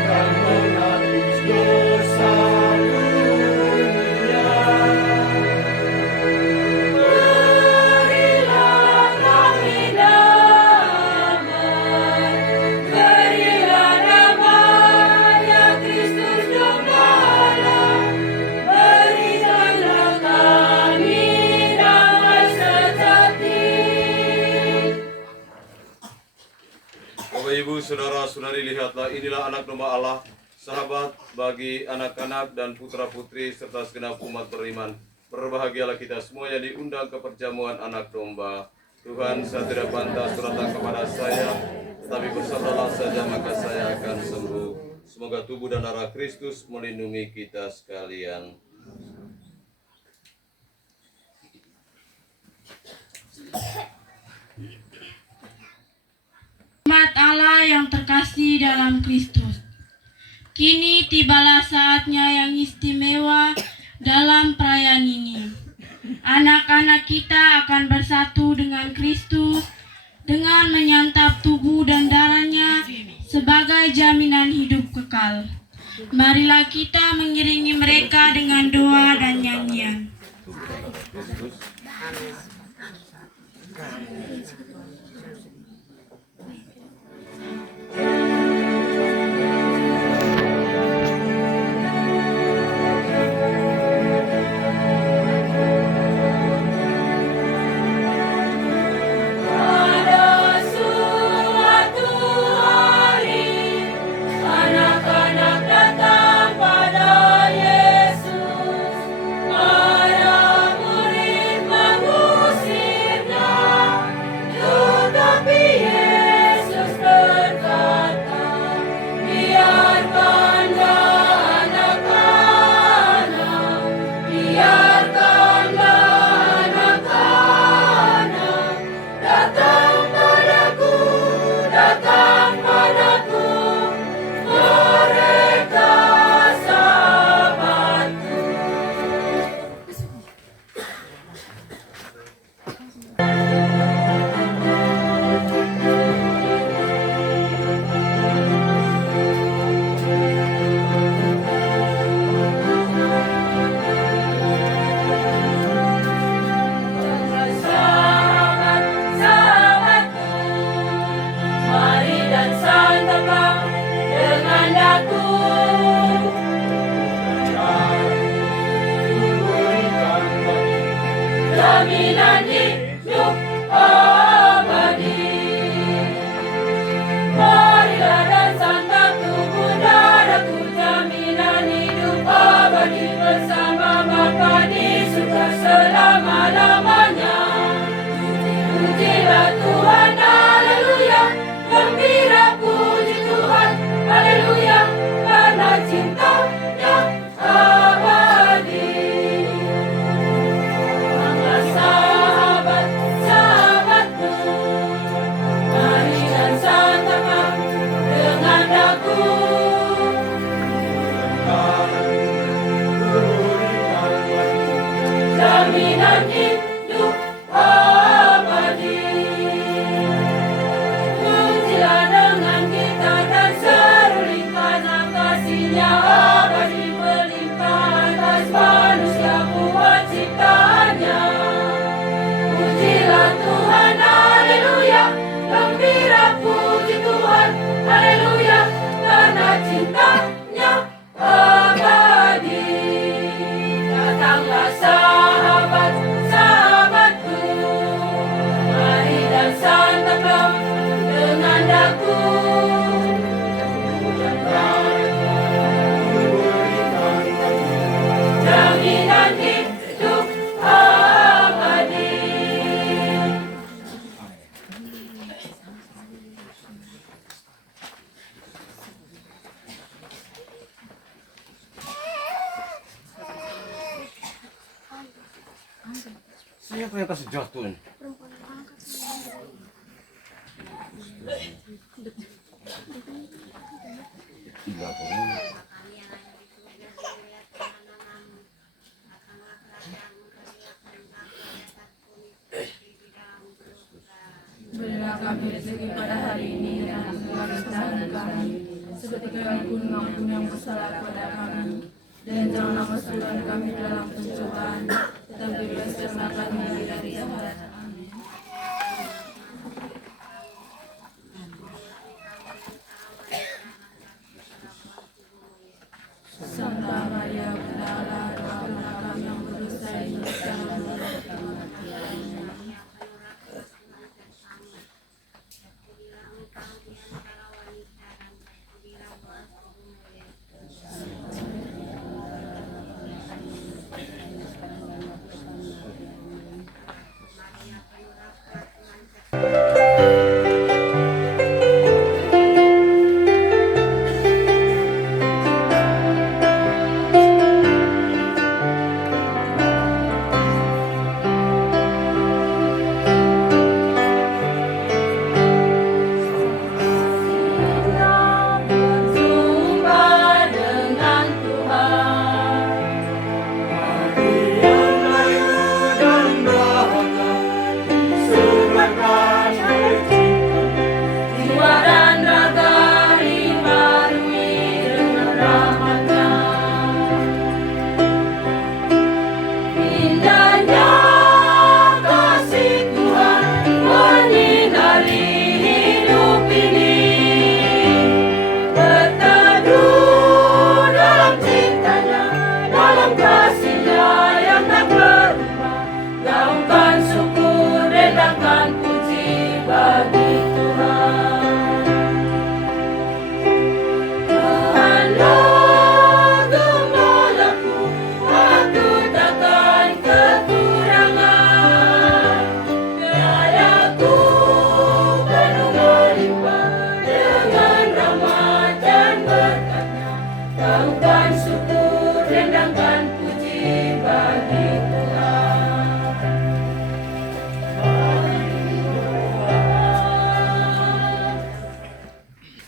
yang menebus dosa dunia. Berilah kami damai, berilah damai ya Kristus Gembala, berikanlah kami damai sejati. Bapak Ibu, saudara-saudari, lihatlah inilah anak domba Allah, sahabat bagi anak-anak dan putra-putri serta segenap umat beriman. Berbahagialah kita semua yang diundang ke perjamuan anak domba. Tuhan, saya tidak pantas datang kepada saya, tetapi bersabdalah saja maka saya akan sembuh. Semoga tubuh dan darah Kristus melindungi kita sekalian. Umat Allah yang terkasih dalam Kristus, kini tibalah saatnya yang istimewa dalam perayaan ini. Anak-anak kita akan bersatu dengan Kristus dengan menyantap tubuh dan darahnya sebagai jaminan hidup kekal. Marilah kita mengiringi mereka dengan doa dan nyanyian. Pada suatu hari, anak-anak datang pada Yesus. Para murid mengusirnya, tetapi Yesus berkata, biarkanlah anak-anak, biarkanlah anak-anak datang padaku, datang padaku, mereka sahabatku. Sahabat, sahabatku, mari dan santaplah dengan aku. Jaminan hidup abadi. Marilah dan santap tubuh darahku, jaminan hidup abadi bersama Bapa di surga selama-lamanya. Pujilah Tuhan, haleluya, gembira puji Tuhan, haleluya, karena cintanya abadi. Sahabat, sahabatku, mari dan santaplah dengan aku. Jaminan hidup abadi. Pujilah dengan gitar dan seruling, karena kasih-Nya abadi berlimpah atas manusia buat ciptaannya. Pujilah Tuhan, haleluya, gembira puji Tuhan, haleluya, karena cintanya abadi. Datanglah sahabat, sahabatku, mari dan santaplah dengan daku. Jaminan hidup abadi. Siapa yang kasih jatuh ini? Di belakang. seketika pun ampun yang bersalah pada kami. Dan janganlah masukkan kami dalam pencobaan, tetapi bebaskanlah kami dari jahat. Amin. Santa Maria Bunda Allah, doakanlah kami yang berdosa ini sekarang dan di kematian.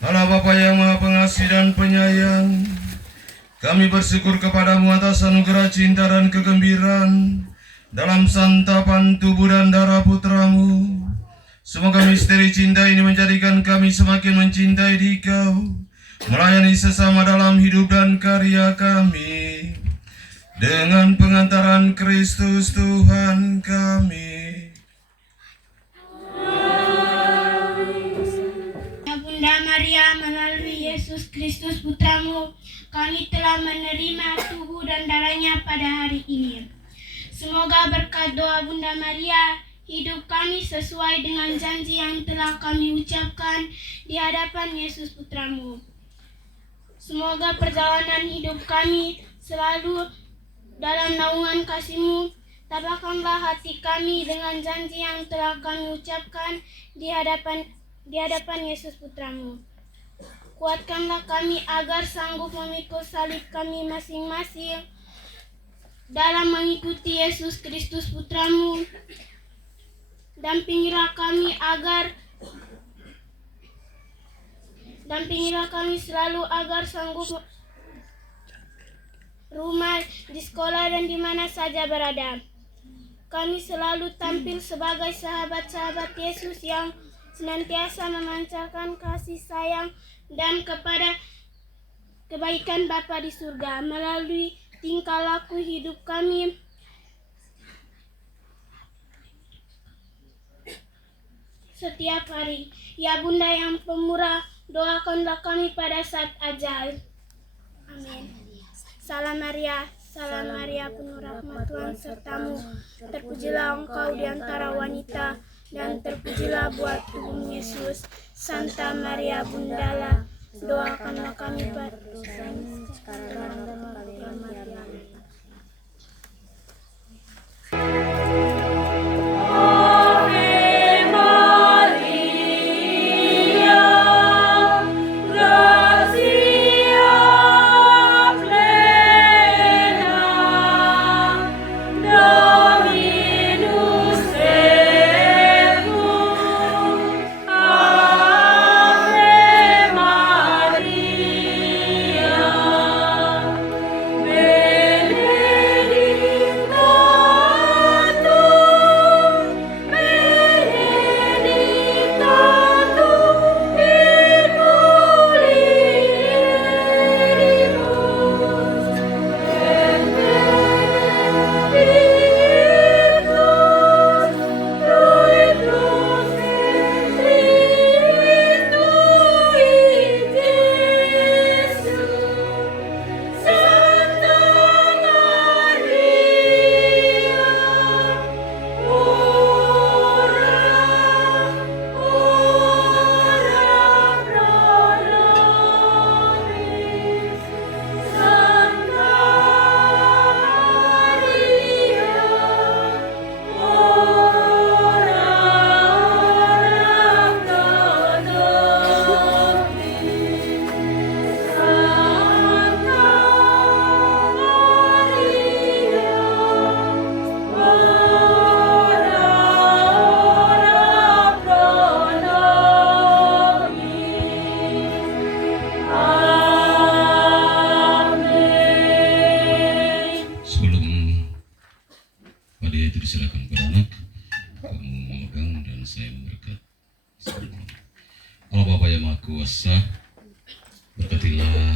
Allah Bapa yang Maha Pengasih dan Penyayang, kami bersyukur kepadamu atas anugerah cinta dan kegembiraan dalam santapan tubuh dan darah putramu. Semoga misteri cinta ini menjadikan kami semakin mencintai Dikau, melayani sesama dalam hidup dan karya kami. Dengan pengantaran Kristus Tuhan kami. Bunda Maria, melalui Yesus Kristus Putramu, kami telah menerima tubuh dan darahnya pada hari ini. Semoga berkat doa Bunda Maria, hidup kami sesuai dengan janji yang telah kami ucapkan di hadapan Yesus Putramu. Semoga perjalanan hidup kami selalu dalam naungan kasih-Mu. Tabahkanlah hati kami dengan janji yang telah kami ucapkan di hadapan Yesus Putramu. Kuatkanlah kami agar sanggup memikul salib kami masing-masing dalam mengikuti Yesus Kristus Putramu. Dampingilah kami selalu agar sanggup rumah, di sekolah dan di mana saja berada. Kami selalu tampil sebagai sahabat-sahabat Yesus yang senantiasa memancarkan kasih sayang dan kepada kebaikan Bapa di surga melalui tingkah laku hidup kami. Setiap hari, ya Bunda yang pemurah, doakanlah kami pada saat ajal. Amin. Salam Maria, penuh rahmat Tuhan sertamu. Terpujilah engkau di antara wanita, dan terpujilah buah tubuhmu Yesus. Santa Maria Bunda Allah, doakanlah kami berdosa sekarang dan waktu kematian. persilakan kepada anak, kamu memegang dan saya memberkat. Allah Bapa yang Maha Kuasa, berkatilah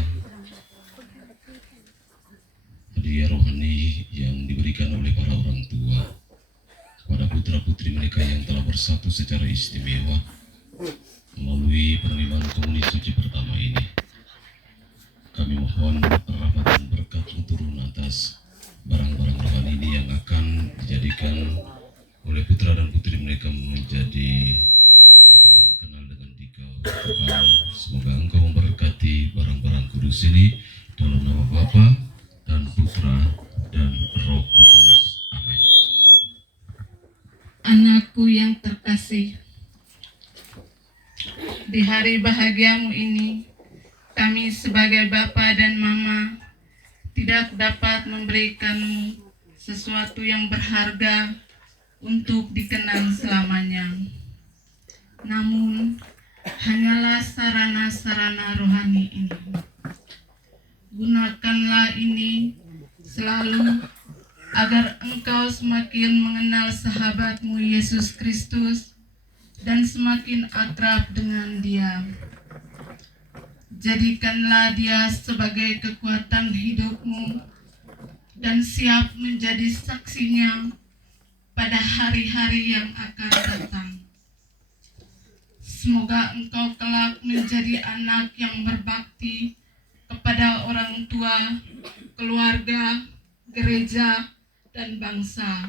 hadiah rohani yang diberikan oleh para orang tua kepada putra-putri mereka yang telah bersatu secara istimewa melalui penerimaan komuni suci pertama ini. Kami mohon rahmat dan berkat turun atas barang-barang rohani ini yang akan dijadikan oleh putra dan putri mereka menjadi lebih berkenal dengan Dikau. Tuhan, semoga Engkau memberkati barang-barang kudus ini dalam nama Bapa dan Putra dan Roh Kudus. Amin. Anakku yang terkasih, di hari bahagiamu ini, kami sebagai bapa dan mama tidak dapat memberikanmu sesuatu yang berharga untuk dikenang selamanya. Namun, hanyalah sarana-sarana rohani ini. Gunakanlah ini selalu agar engkau semakin mengenal sahabatmu Yesus Kristus dan semakin akrab dengan Dia. Jadikanlah Dia sebagai kekuatan hidupmu dan siap menjadi saksinya pada hari-hari yang akan datang. Semoga engkau kelak menjadi anak yang berbakti kepada orang tua, keluarga, gereja, dan bangsa.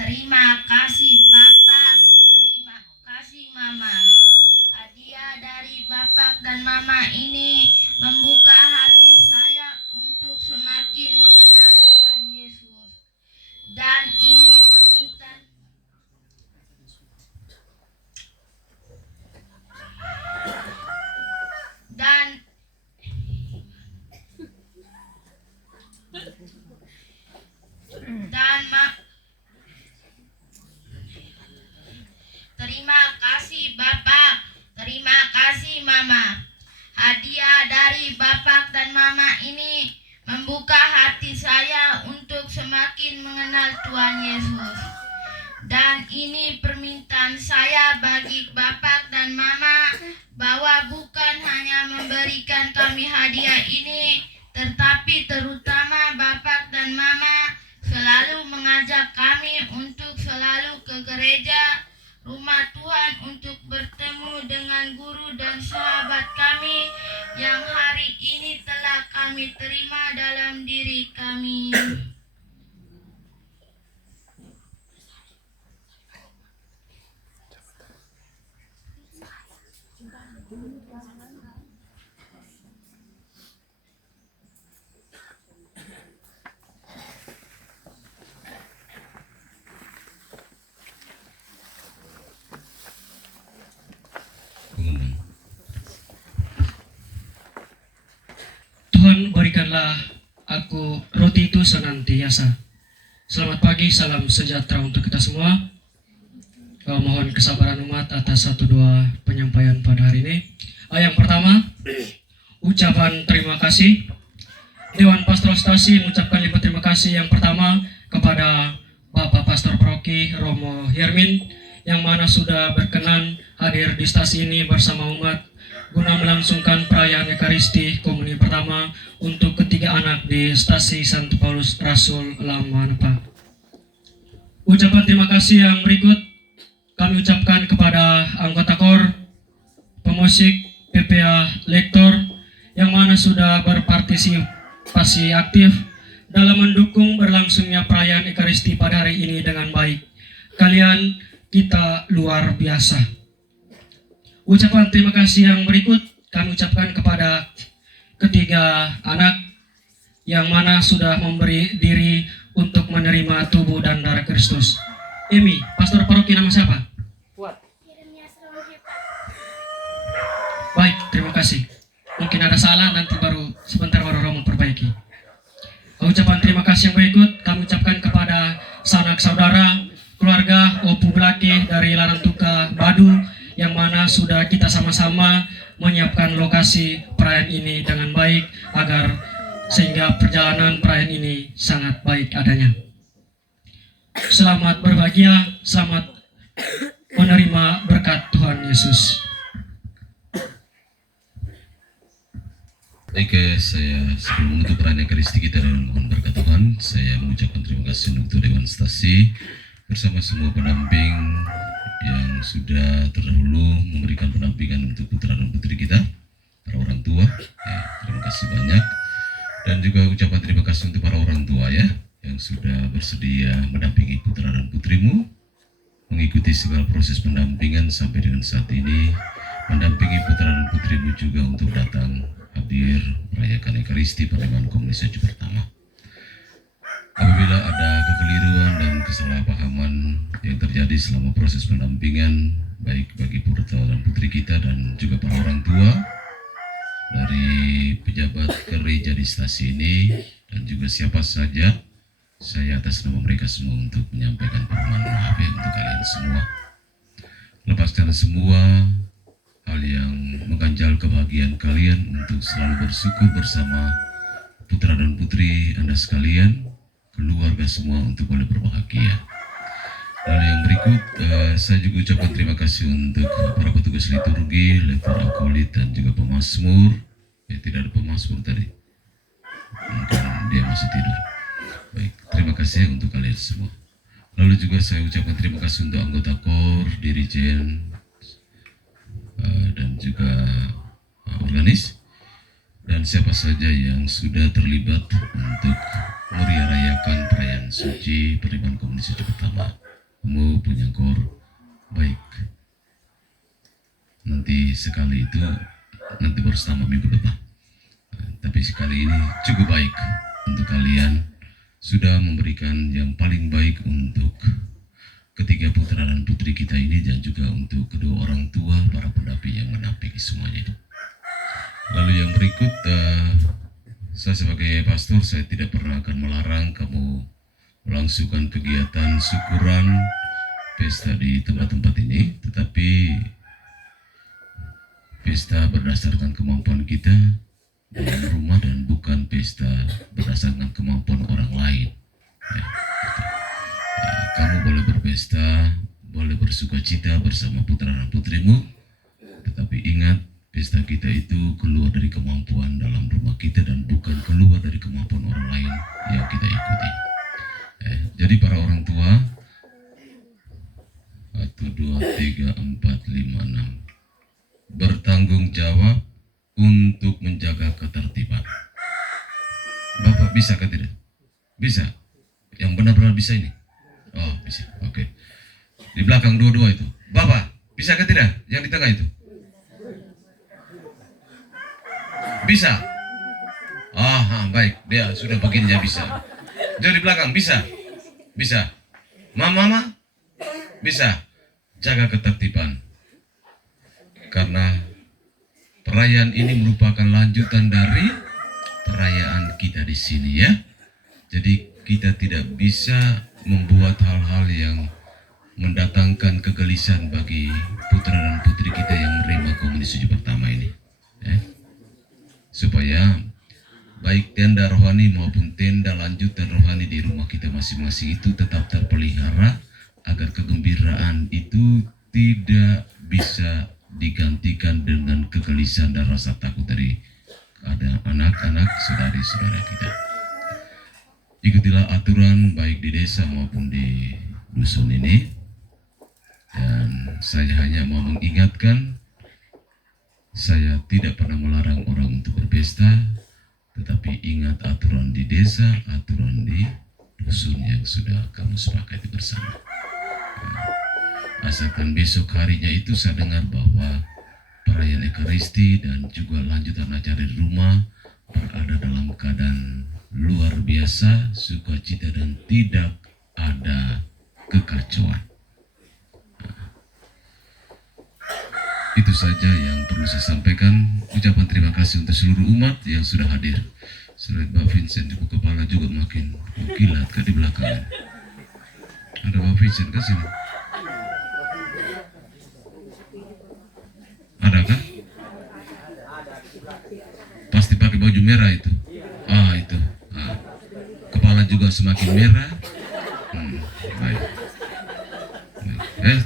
Terima kasih Bapak, terima kasih Mama. Hadiah dari Bapak dan Mama ini membuka hati saya untuk semakin mengenal Tuhan Yesus. Dan ini permintaan terima kasih Bapak, terima kasih Mama. Hadiah dari Bapak dan Mama ini membuka hati saya untuk semakin mengenal Tuhan Yesus. Dan ini permintaan saya bagi Bapak dan Mama, bahwa bukan hanya memberikan kami hadiah ini, tetapi terutama Bapak dan Mama selalu mengajak kami untuk selalu ke gereja, rumah Tuhan, untuk bertemu dengan guru dan sahabat kami yang hari ini telah kami terima dalam diri kami. Tuhan, berikanlah aku roti itu senantiasa. Selamat pagi, salam sejahtera untuk kita semua. Mohon kesabaran umat atas satu dua penyampaian pada hari ini. Yang pertama, ucapan terima kasih. Dewan Pastoral Stasi mengucapkan 5 terima kasih. Yang pertama kepada Bapak Pastor Paroki Romo Hermin, yang mana sudah berkenan hadir di stasi ini bersama umat guna melangsungkan perayaan Ekaristi Komuni pertama untuk ketiga anak di stasi Santo Paulus Rasul Lamanapa. Ucapan terima kasih yang berikut kami ucapkan kepada anggota KOR, pemusik, PPA, lektor, yang mana sudah berpartisipasi aktif dalam mendukung berlangsungnya perayaan Ekaristi pada hari ini dengan baik. Kalian kita luar biasa. Ucapan terima kasih yang berikut kami ucapkan kepada ketiga anak yang mana sudah memberi diri untuk menerima tubuh dan darah Kristus. Emi, Pastor Paroki nama siapa? Baik, terima kasih. Mungkin ada salah, nanti sebentar baru Romo perbaiki. Ucapan terima kasih yang berikut kami sanak saudara, keluarga Opu Blake dari Larantuka Badu, yang mana sudah kita sama-sama menyiapkan lokasi perayaan ini dengan baik agar sehingga perjalanan perayaan ini sangat baik adanya. Selamat berbahagia, selamat menerima berkat Tuhan Yesus. Oke, saya sebelum menutup perayaan Ekaristi kita dan mohon berkat Tuhan, saya mengucapkan terima kasih untuk Dewan Stasi bersama semua pendamping yang sudah terdahulu memberikan pendampingan untuk putra dan putri kita, para orang tua. Ya, terima kasih banyak. Dan juga ucapan terima kasih untuk para orang tua ya, yang sudah bersedia mendampingi putra dan putrimu, mengikuti segala proses pendampingan sampai dengan saat ini, mendampingi putra dan putrimu juga untuk datang hadir merayakan Ekaristi penerimaan komunis Suci pertama. Apabila ada kekeliruan dan kesalahpahaman yang terjadi selama proses pendampingan, baik bagi putra dan putri kita dan juga para orang tua dari pejabat gereja di stasi ini dan juga siapa saja, saya atas nama mereka semua untuk menyampaikan permohonan maaf ya untuk kalian semua. Lepaskan semua hal yang mengganjal kebahagiaan kalian untuk selalu bersyukur bersama putra dan putri Anda sekalian, keluarga semua untuk boleh berbahagia. Lalu yang berikut, saya juga ucapkan terima kasih untuk para petugas liturgi, lektor akolit dan juga pemazmur. Ya, tidak ada pemazmur tadi, mungkin dia masih tidur. Baik, terima kasih untuk kalian semua. Lalu juga saya ucapkan terima kasih untuk anggota KOR, dirijen, dan juga organis dan siapa saja yang sudah terlibat untuk meriah rayakan perayaan suci penerimaan komunis Suci pertama. Kamu punya KOR baik. Nanti sekali itu nanti baru selama minggu depan. Tapi sekali ini cukup baik untuk kalian sudah memberikan yang paling baik untuk ketiga putra dan putri kita ini dan juga untuk kedua orang tua para pendamping yang mendampingi semuanya itu. Lalu yang berikut, saya sebagai pastor saya tidak pernah akan melarang kamu melangsungkan kegiatan syukuran pesta di tempat-tempat ini, tetapi pesta berdasarkan kemampuan kita dalam rumah dan bukan pesta berdasarkan kemampuan orang lain. Ya, gitu. Kamu boleh berpesta, boleh bersuka cita bersama putra dan putrimu, tetapi ingat pesta kita itu keluar dari kemampuan dalam rumah kita dan bukan keluar dari kemampuan orang lain yang kita ikuti. Jadi para orang tua, 1, 2, 3, 4, 5, 6 bertanggung jawab untuk menjaga ketertiban. Bapak bisa ke tidak? Bisa? Yang benar-benar bisa ini? Oh bisa, oke. Di belakang dua-dua itu. Bapak, bisa ke tidak? Yang di tengah itu? Bisa? Baik, dia sudah begini ya bisa. Jauh di belakang, bisa? Bisa? Mama? Bisa? Jaga ketertiban. Karena perayaan ini merupakan lanjutan dari perayaan kita di sini ya. Jadi kita tidak bisa membuat hal-hal yang mendatangkan kegelisahan bagi putra dan putri kita yang menerima komunis Suci pertama ini ya. Supaya baik tenda rohani maupun tenda lanjutan rohani di rumah kita masing-masing itu tetap terpelihara agar kegembiraan itu tidak bisa digantikan dengan kegelisahan dan rasa takut dari ada anak-anak saudari-saudara kita. Ikutilah aturan baik di desa maupun di dusun ini. Dan saya hanya mau mengingatkan, saya tidak pernah melarang orang untuk berpesta, tetapi ingat aturan di desa, aturan di dusun yang sudah kamu sepakati bersama. Asalkan besok harinya itu saya dengar bahwa perayaan Ekaristi dan juga lanjutan acara di rumah berada dalam keadaan luar biasa, sukacita dan tidak ada kekacauan. Itu saja yang perlu saya sampaikan. Ucapan terima kasih untuk seluruh umat yang sudah hadir. Saya lihat Mbak Vincent di kepala juga makin kilat ke di belakangan. Ada Bapak Vincent ke sini? Ada kan? Pasti pakai baju merah itu. Ah itu. Ah. Kepala juga semakin merah. Baik.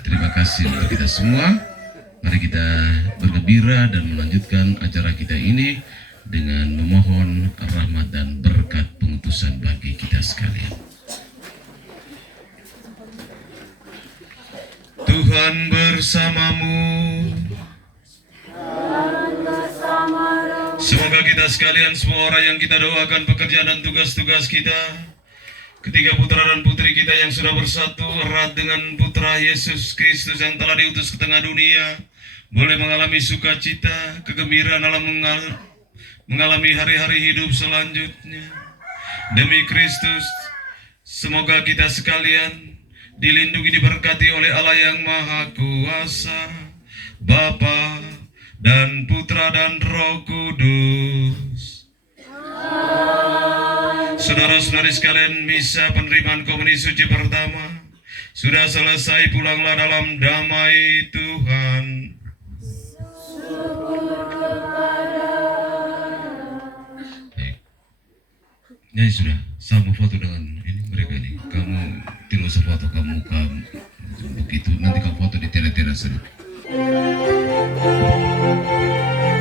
Terima kasih untuk kita semua. Mari kita bergembira dan melanjutkan acara kita ini dengan memohon rahmat dan berkat pengutusan bagi kita sekalian. Tuhan bersamamu. Semoga kita sekalian, semua orang yang kita doakan pekerjaan dan tugas-tugas kita, ketiga putra dan putri kita yang sudah bersatu erat dengan putra Yesus Kristus yang telah diutus ke tengah dunia, boleh mengalami sukacita, kegembiraan dalam mengalami hari-hari hidup selanjutnya. Demi Kristus, semoga kita sekalian dilindungi, diberkati oleh Allah yang Maha Kuasa, Bapa dan Putra dan Roh Kudus. Saudara-saudari sekalian, misa penerimaan komuni suci pertama sudah selesai. Pulanglah dalam damai Tuhan. Ya sudah, saya mau foto dengan ini mereka ini. Kamu tidak usah foto kamu begitu. Nanti kamu foto di teras saja.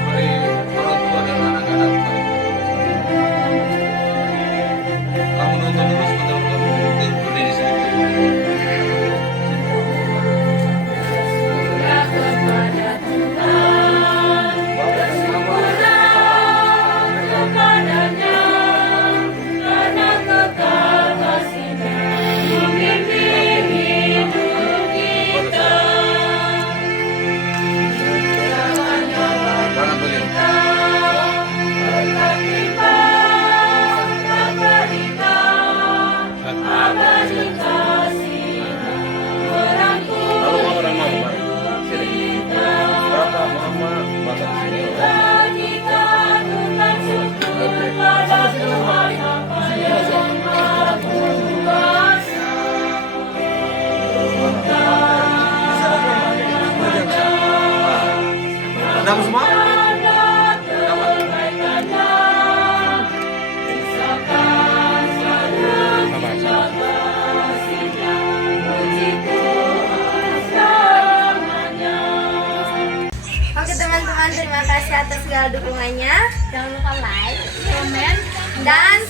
Mari orang tua dan anak-anak, kamu nonton dulu sebentar, kamu berdiri di sini. Ada semua? Oke teman-teman, terima kasih atas segala dukungannya. Jangan lupa like, komen, dan